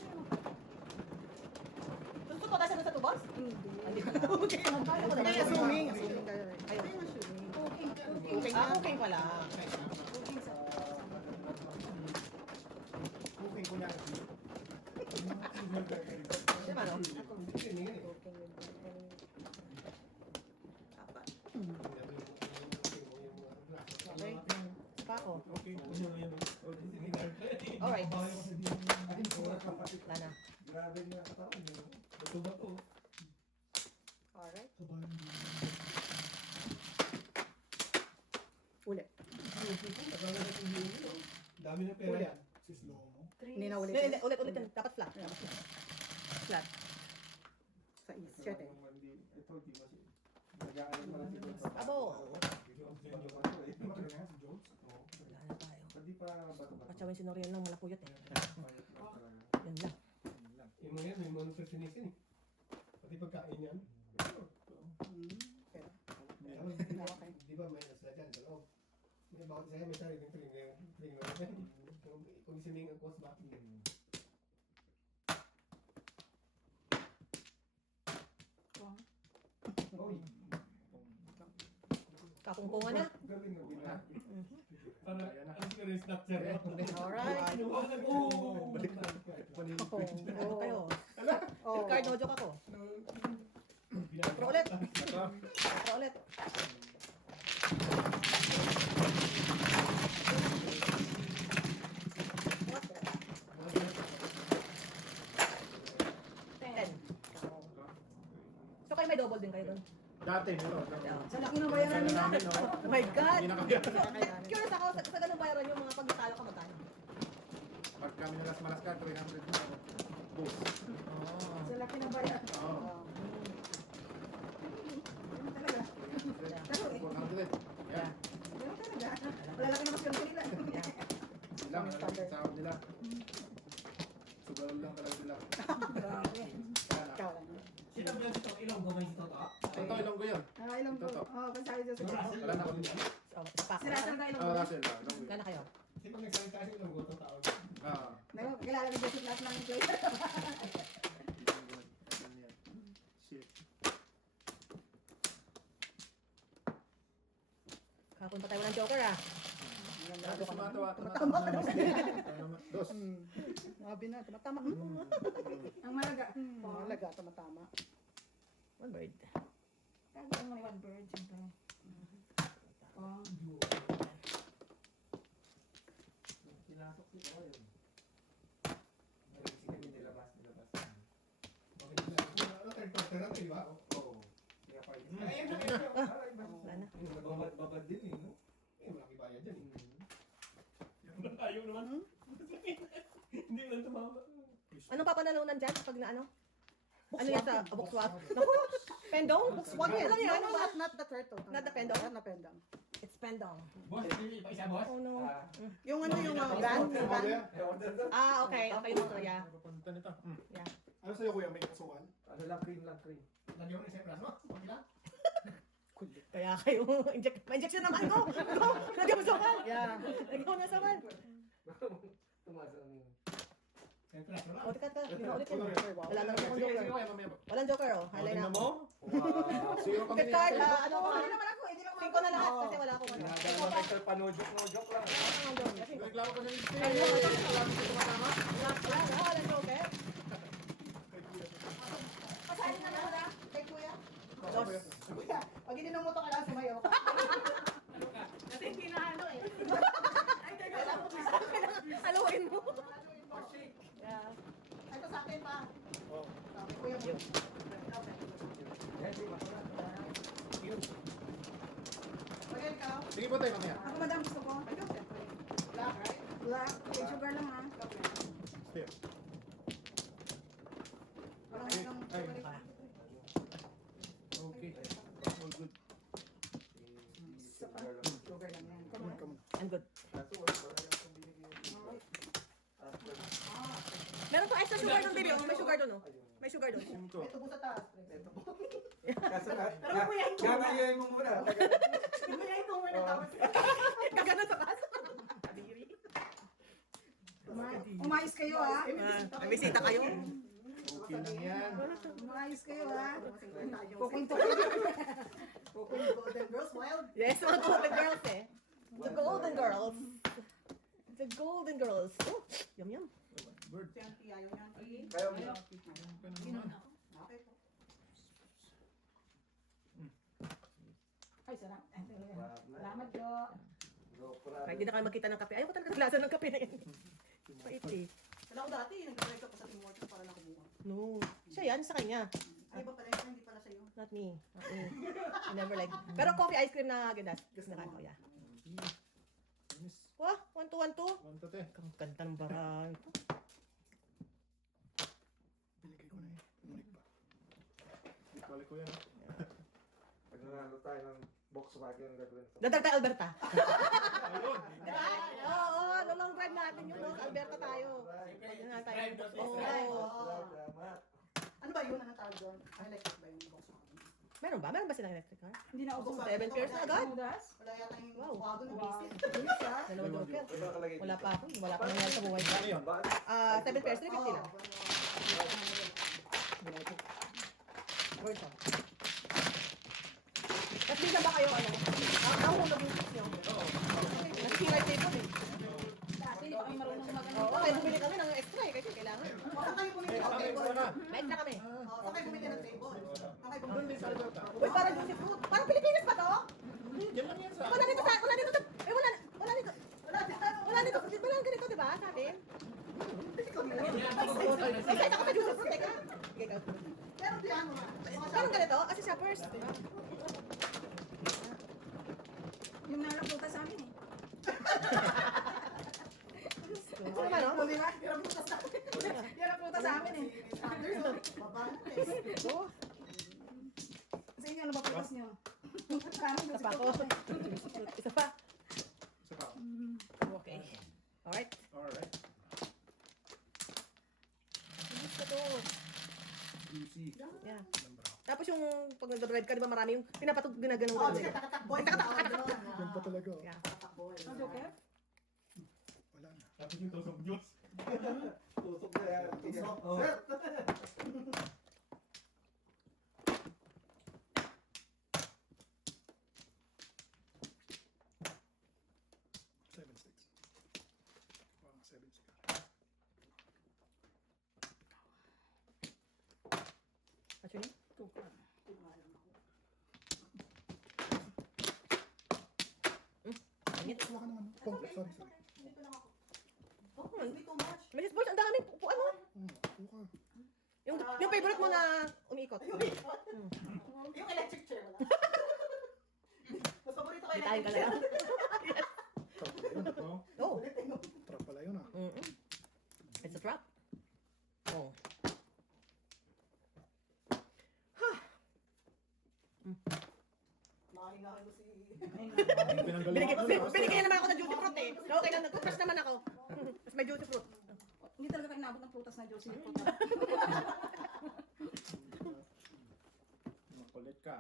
Gusto ko tayo sa tubos? Hindi pa. okay. Hindi, assuming kayo. Ayun. Cooking. Okay Ah, na. okay pala. Cooking sa Cooking ko na. Di ba, no? Apat. Okay. Pa ako. Alright. Wala na. grabe nga katawan. Alright. Ulit. Dami na pera yan. Si slow mo. Hindi na ulit. Ulit, ulit, ulit. Dapat flat. Flat. Sa is. Siyete. Ito, di ba siya? Nag-aaral pa lang si Jones. Abo. Lumaki na si Jones. Wala na tayo. Pati pa bato-bato. Patsawin si Noriel lang malapuyot eh. Yan lang. Yung mga yan, may mga nutritionists yan, eh. Pati pagkain yan. Okay. Di ba may nasa dyan, sa loob. May bakit sa'yo, may sariling trainer. Conditioning ang course ba? Oy, Kapungpungan na. galing na bila. Para, ang siguro snatcher. Alright. Oo. Balik na. Ano kayo? Oh. Card, no joke ako. Pro ulit. Pro ulit. Ten. So kayo may double din kayo doon? Dati, meron. Sa laki ng bayaran nila. Namin, no? Oh my God! Hindi na kaya. Curious ako, sa ganung bayaran yung mga pagkatalo ka magkano? Pag kami nalas malas ka, 300 na. Boost. Sa laki ng bayaran. Oo. Ganun talaga. 400. Yan. Ganun talaga. Malalaki naman sila nila. Lang, sahod nila. Sugal lang talaga sila. Grabe. Ikaw lang. Sino ba ito? Ilong gumay ito? Ito, ilong ko yun. Ilang po. Oo, kasi sabi sa Wala na ako. So, pass. Si Russell na ilang Ah, po. Russell ba? Ilong ko yun. Gana kayo? Sino nagsalita sa ilong go tao? Ah. Kilala ni Joseph lahat ng player. Shit. Kahapon pa tayo ng joker ah. Dati sumatawa. Tumatama ka daw. Dos. Mabi na, tumatama. Ang malaga. Mahalaga, tumatama. One bird. Tago ang mga one bird. Siyempre. Oh. Pinasok si Ko yun. Narinig kami nilabas. Third quarter na ito, di ba? Oo. Kaya pa yun. Ayun na, Wala na. Babad din eh, no? malaki bayad dyan. Ayaw naman. Hindi lang tumama. Anong papanalunan dyan pag na ano? Ano yan sa box swap? Naku! Pendong? Box swap yan. Alam yan? Not the turtle. Not the pendong? Not the pendong. It's pendong. Boss, hindi pa isa, boss. Oh no. Yung ano yung van? Ah, okay. Okay mo to, yeah. Papunta nito. Yeah. Ano sa'yo kuya, may kasukan? Ano lang, cream. Lagyan mo rin sa plasma. Okay lang. Kaya kayo, ma-injection naman ko! Go! Lagyan mo sa kan! Yeah. Lagyan mo na sa kan! Tumaas ang yun. Sa plasma na. O, teka. Ulit yun. Wow. Wala na akong Sige, joker. sige, kaya mamaya. Walang joker, oh. Highlight na Tingnan ako. mo. Wow. Zero kami. Fifth card, ano ko? Hindi naman ako. Hindi naman Tingko na lahat kasi wala akong ano. Ginagala ng vector pa, no joke lang. Ano doon? Kasi Reklamo ka sa liste. walang joker. Pasahin na naman na. Kay kuya. Dos. Kuya, pag ininom mo to kailangan sumayaw ka. Kasi hindi na ano eh. Haluin mo. Yeah. Ito sa akin pa. Oh. Sabi kuya mo. Yan, di ba? Magaling ka. Sige po tayo mamaya. Ako madam gusto ko. Black, right? Black. May sugar lang ha. Step. Walang isang Ay. sugar. Okay. All good. Sugar lang yan. Come on, come on. I'm good. Kaso, wala yung binigyan. Meron pa extra sugar doon, baby. Oh, may sugar doon, oh. May sugar doon. Sim ko. Ito po sa taas. Kaso, kumayain mo. gagayain mo muna. Kumayain mo muna tapos. Kagano sa kaso. Kadiri. Umayos kayo ha. May bisita kayo. Okay lang yan. Umayos kayo ha. Kukwento Golden Girls, wild. Yes, mga golden girls eh. The golden girls. The golden girls. Oh, yum yum. Bird. Yanti, ayaw yanti. Kaya mo. Okay po. Ay, sarap. Salamat po. Kahit hindi na kayo makita ng kape. Ayaw ko talaga ng lasa ng kape na yan. Pait eh. Wala ko dati, nag-try ka pa sa Tim Hortons para nakumuha. No. Siya yan, sa kanya. Ay, iba pala yun, hindi pala sa'yo. Not me. Not me. I never like. Pero coffee ice cream na ganas. Gusto na ko, yeah. Wah, 1-2-1-2. One to te. Ang ganda ng barang. Binigay ko na eh. Bumalik pa. Balik ko yan. Pag nanalo tayo ng Volkswagen ang gagawin sa... Dadal tayo, Alberta. Ayun. Diba? Oo, long drive natin yun. No? Alberta tayo. Yun nga tayo. Salamat. Ano ba yun? Anong tawag doon? Electric ba yung box mo? Meron ba? Meron ba silang electric car? Hindi na ubos. 7 pairs na agad. Wala yata yung Wow. wago ng Wow. basic. Dalawa joker. Ito nakalagay Wala dito. pa ako. Wala pa nangyari sa buhay ko. Ano yun? 7 pairs, 350 lang. Worth it. Tapos bigyan ba kayo ano? Ang hulog yung tips nyo. Nasisira yung table eh. extra kami. Saan kayo bumili ng table? Saan kayo Doon bumili? din sa Alberta. Uy, parang juicy fruit. Parang Pilipinas ba to? Yan lang yan sa... Wala dito sa, wala dito sa, eh wala dito. Wala dito, wala ganito, di ba, sa atin? Excited ako sa juicy fruit, teka. Okay, go. Pero di ano nga. Parang ganito, as a shoppers. Yung nalaputa sa amin eh. Ano ba, no? Di ba? Yung nalaputa sa amin. Yung nalaputa sa amin eh. Baba na eh. Oh, Sa inyo, ano ba putas nyo? Sa amin, isa gusto pa ko. ako. Isa pa. Sa pa. Okay. Alright. Alright. Gusto to. Juicy. Yeah. Tapos yung pag nag-drive ka, di ba marami yung pinapatog ginaganon Oh, ka. sige, takatakbo. Yan pa talaga. Yeah. Takatakbo. Ang joker? Wala na. Tapos yung tusok juice. Tusok na yan. Sir! Seven sticks. Parang 7 sticks. What's your name? Init. Wala ka naman. Oh, sorry. Oh, Hindi too much. Mrs. Boys, ang dami. Upuan mo. Buka. Yung favorite mo na umiikot. Yung electric chair wala. Mas paborito ko Bitahin ka na electric yan. chair. No? Oh. Trap pala yun ah. Mm-mm. It's a trap. Oh. Nakahingahin ko si... Binigyan naman ako ng juicy fruit eh. Okay lang, nag-crush naman ako. Mas may juicy fruit. Hindi talaga kayo nabot ng prutas na juicy na prutas. Makulit ka.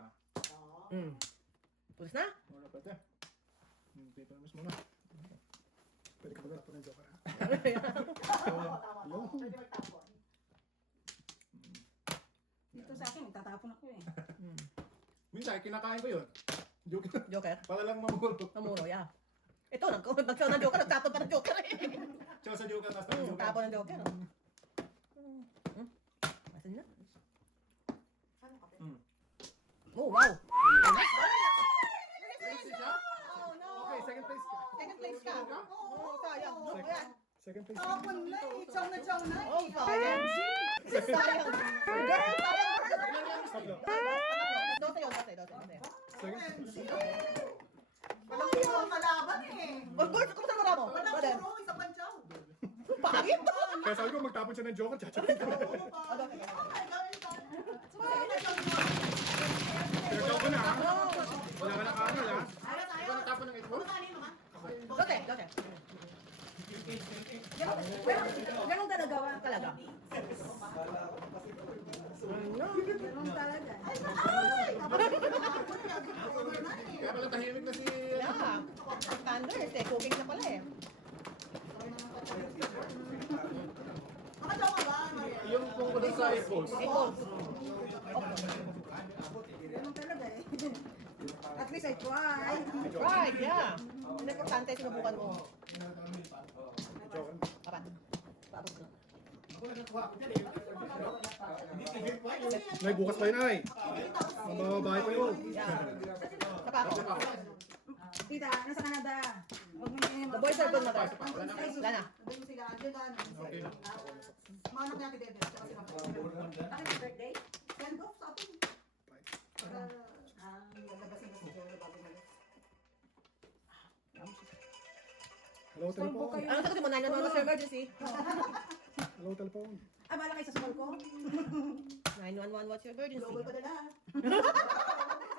Mm. Pulis na? Wala pa ito. Paper miss muna. Pwede ka magtapon ng joker ha. Tama. Pwede magtapon. Dito sa akin, magtatapon ako eh. Minsan, kinakain ko yun. Joke. Joker? Para lang mamuro. Namuro, yeah. Ito, nagsaw ng joker, nagtapon pa ng joker eh. Tsaka sa joke, tapos ng joke. Tapon ng joker. Masin na. Oh, wow. Oh no! Okay, second place ka. Second place ka. Oh, sayang. Joke yan. Second place ka. Tapon na eh. Chow na chow na eh. Oh, sayang. Sayang. Girl, sayang. Dose yun, dose. Second. Walang puro ang kalaban eh. Oh, girl, kumusta mo ramo? Walang Madam. puro, isa pang chow. Pangit. Kaya sabi ko magtapon siya ng joker, chachakin ko. Pero joke ko na ha. Wala ka na kaano ha. Ikaw natapon ng ito? Dose, dose. Ganun talaga ba? Talaga. Ganun talaga. Kaya pala tahimik na si... Yeah. Standards eh. Cooking na pala eh. Nakachow ka ba, Maria? Yung kung ko sa apples. Apples. Ganun talaga eh. At least I try. Right, yeah. Ang importante, sinubukan mo. Joker. Papat. Papat na. Nay, bukas pa yun ay. Mabababae pa yun. Yeah. Sapato. Tita, nasa Canada. Huwag mo yung... The boys are good, mother. Wala na. Sabi ko sila, andyan ka, ano? Okay na. Mga anak natin, Bebe. Tsaka si Papa. Happy birthday? Send off sa atin. Para, lalabasin na si Joel bago malis. Hello, telephone. Anong sagutin mo? 911 was your emergency? Hello, telephone. Ah, bala kayo sa school ko? 911 what's your emergency? Global pa nila.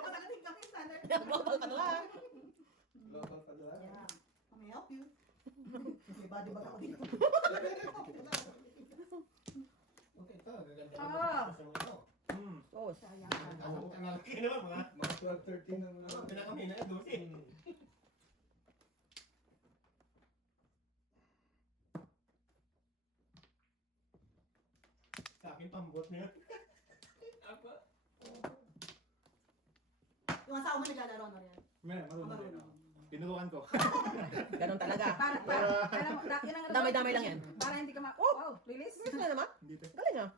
Pagdating kami, standard. Global pa nila. Local pa doon. Yeah. May help you. May body bag ako dito. Okay, ito. Gaganda. Oo. Oh, Sayang ka. Ang laki naman mga. Mga 12, 13 na mga. Pinakamina yung dosin. Sa akin, pambot niya. Apa? Yung asawa mo naglalaro na rin. May, marunong din. Tinuruan ko. ganun talaga. Alam mo, yun ang... Damay-damay lang yan. Para hindi ka ma... Oh, wow, release? Bilis na naman. Dito. Galing ah.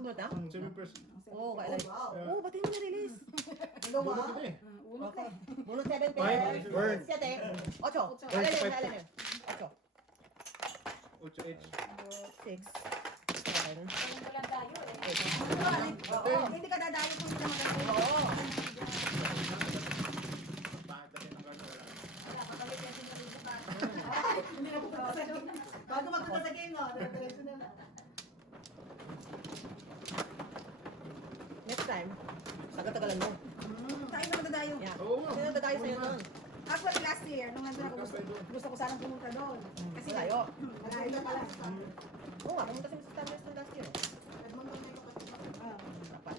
Pagdot na? 7%. Oo, kailan? Wow. Oo, ba't hindi mo na-release? Dalawa. Bunot kita eh. Unot na eh. Bunot 7 Five, pairs. burn. 7. 8. Ocho. Alin, Five. alin. 8. 8H. 6. 7. Oo, hindi ka dadayo kung hindi ka maganda. Oo. Bakit kasi ng gano'n wala? Hindi na pupunta sa game. Bago magpunta sa game, no? Diretso na lang. Next time, tagal-tagalan mo. Tayo na magdadayo. Yeah. Oo nga. Sino nagdadayo sa'yo doon? Actually, last year, nung nandun ako, gusto ko sanang pumunta doon. Kasi layo. Malayo na pala. Oo nga, pumunta sila sa Star Wars last year. Ah, Dapat.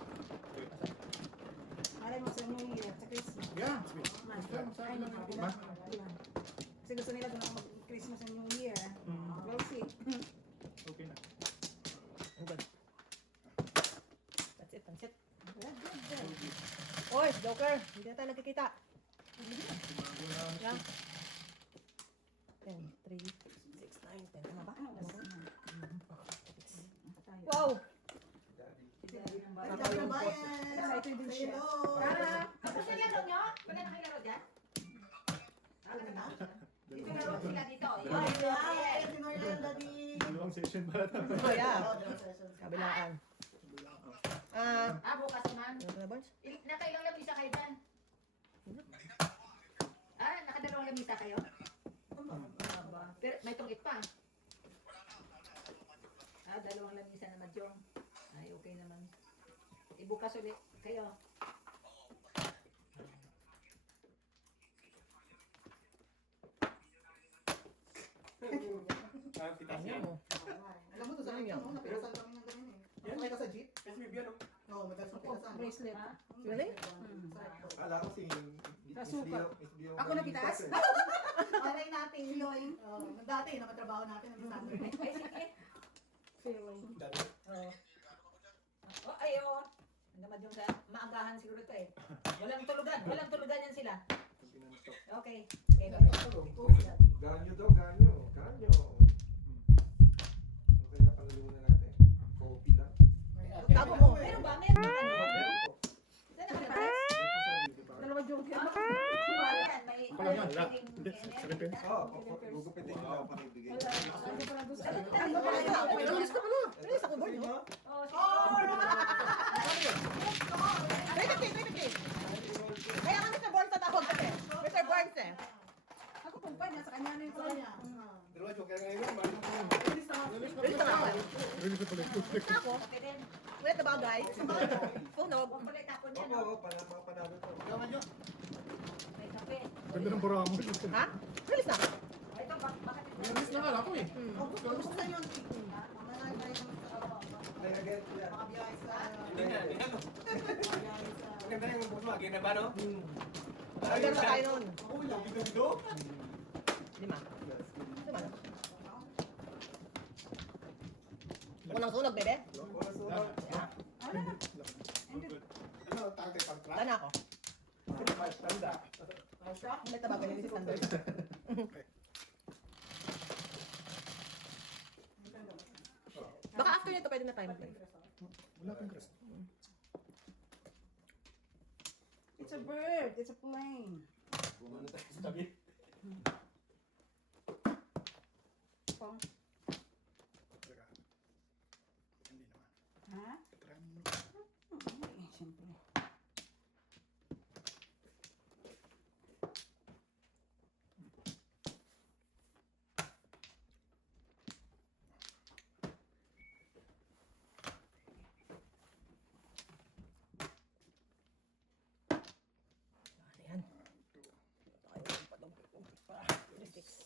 malay mo sa New Year, sa Christmas. Yeah. Ay, Ma? kasi gusto nila doon ako mag-Christmas and New Year. We'll see. Okay na. Ang good. That's it, pansit. Oy, Joker, hindi na tayo nagkikita. Yeah. 10, 3, 6, 9, 10. Tama ba? Wow! Excited din siya. Tapos na laro nyo? Wala na kayo laro dyan? Dito laro sila dito. Dalawang session pala ito. Oh, yeah. Kabilaan. Bukas naman. Ano na, Bones? Nakailang lamisa kayo dyan? Nakadalawang lamisa kayo? Pero may tungit pa. Dalawang lamisa na madyong. Ay, okay naman. Ibukas ulit kayo. Ano mo? Alam mo, to sa akin, no? Napirasan kami ng ganun eh. Sakay ka sa jeep? SBB ano? Oo, magkasapirasan. Bracelet. Really? Akala ko si Kasuka. SBO. Ako na pitaas? Malay natin, Loy. Dati, nakatrabaho natin ng Sunday. Feeling. Ayo. Naman yung sa maagahan siguro ito eh. Walang tulugan. Walang tulugan yan sila. Okay. Okay, bye. Ganyo daw, ganyo. Ganyo. Okay na panulunan natin. Coffee lang. Tago mo. Meron ba? Meron ba? Meron po. Saan nakalipas? Dalawa joke yan. Yan, may Ako lang yan. Wala. feeling Hindi. energy. 7 Oo, gugupitin nila ako pang ibigay. Ano pala gusto? Ano ba Release ako. Release ka pala. Release ako, board, no? Oh, sige. Kaya kami sa board tatawag kasi. Mr. Boards eh. Ako pong pa, nasa kanya na yung Sa kanya. kanya. Dalawa joke kaya ngayon. Balik na po. Release na ako. Release na pala. Ako. Okay din. Ulit na bagay. Punog. Huwag pala itapon yan. Opo, mga panalo po. May kape. Ganda ng baramo. Ha? Release na. Ito, bakit ito? Release na nga ako eh. Gusto yun. Mamaya tayo sa Ay, again, yeah. makabiyahe sa... Hindi nga, hindi nga. Makabiyahe sa... Maganda yung bukas mo. Agyan na ba no? Maganda na tayo nun. Bido-bido. 5. 5. Unang sunog, bebe. Ano, tangke pang-track? Tana ako. Tanda. Ulit na bagay. Release standard. Baka after nito pwede na tayo mag-play. Wala pang crest. It's a bird. It's a plane. Pumunta tayo sa tabi. Pong. Teka. Hindi naman. Ha? Try mo. Siyempre. Ayan. Tayo padong. 36.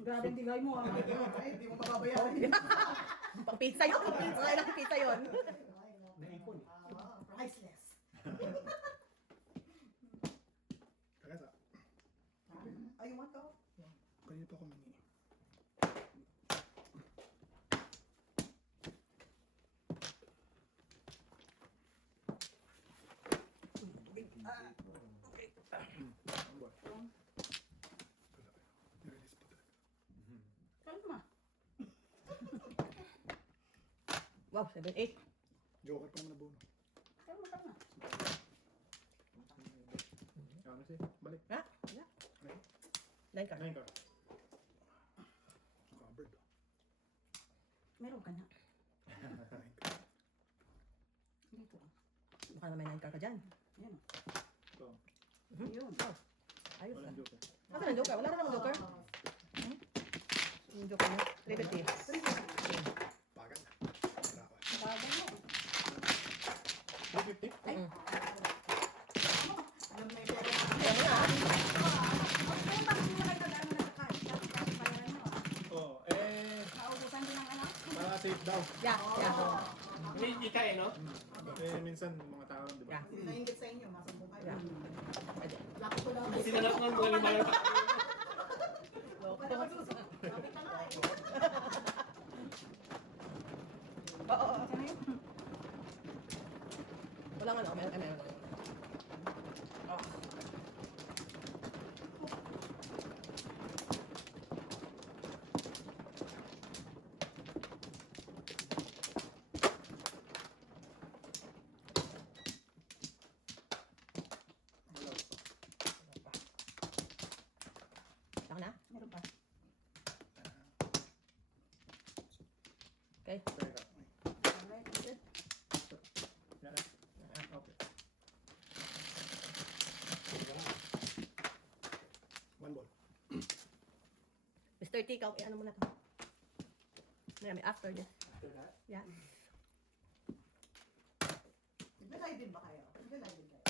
Grabe ang tigay mo ah. Ay, hindi mo mababayaran. Pang pizza yun. Kailang pizza yun. Naipon. Priceless. Teka sa. Ay, you want to? Kanina pa ako mini. Wow, 7-8. Joker pa naman na bono. Pero matang na. Ano siya? Balik. Ha? Wala. 9 ka. 9 ka. Covered. Meron ka na. Dito. Baka naman 9 ka dyan. Yan. Ito. Yun. Wow. Ayos Walang na. joker. Asa na joker? Wala na namang joker. Yung joker niya. 350. Pagan. Bravo. Bagal mo. 350? Mm. Alam na yung pera. Kaya mo na. Pero bakit mo kayo nag-ano na sa card? Dapat bayaran mo. Oo. Naubusan din ang ano? Para safe daw. Yeah, yeah. Hindi kita eh, no? Minsan mga tao, di ba? Yeah. Hindi naingit sa inyo, masumbong kayo. Yeah. Lapit ko daw. Sinanap ng mga limalang Pwede magsusunod. Sabi ka nga eh. Oo, oo. Walang ano, meron. Oh. Saka na? Meron pa. Okay. Teka. Alright, good. Yan na. Okay. One ball. Mr. T, ikaw, ano mo na to? May after this. Yeah. Nag-live din ba kayo? Nag-live din kayo?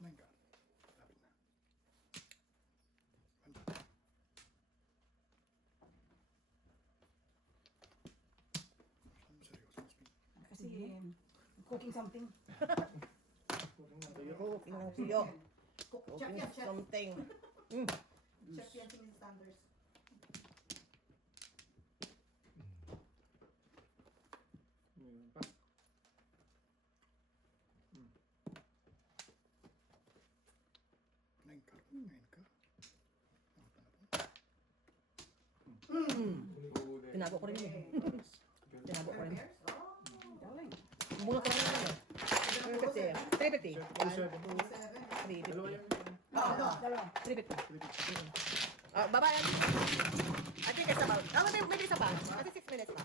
Nine ka. Lapit na. One ball. Seryoso, speed. Kasi cooking something. Cooking ng tuyo. Chef Cooking yan, chef. something. Chef yan si Miss Sanders. Meron pa. Nine ka. Nine ka. Tinago ko rin yun. Tinago ko rin. Prepares? Oh. Galing. Bunga ko rin yun. 350. 350. 7. 1, 350. Dalawa yan. Dalawa. 350. Baba yan. I think it's about, may isa pa. Kasi 6 minutes pa.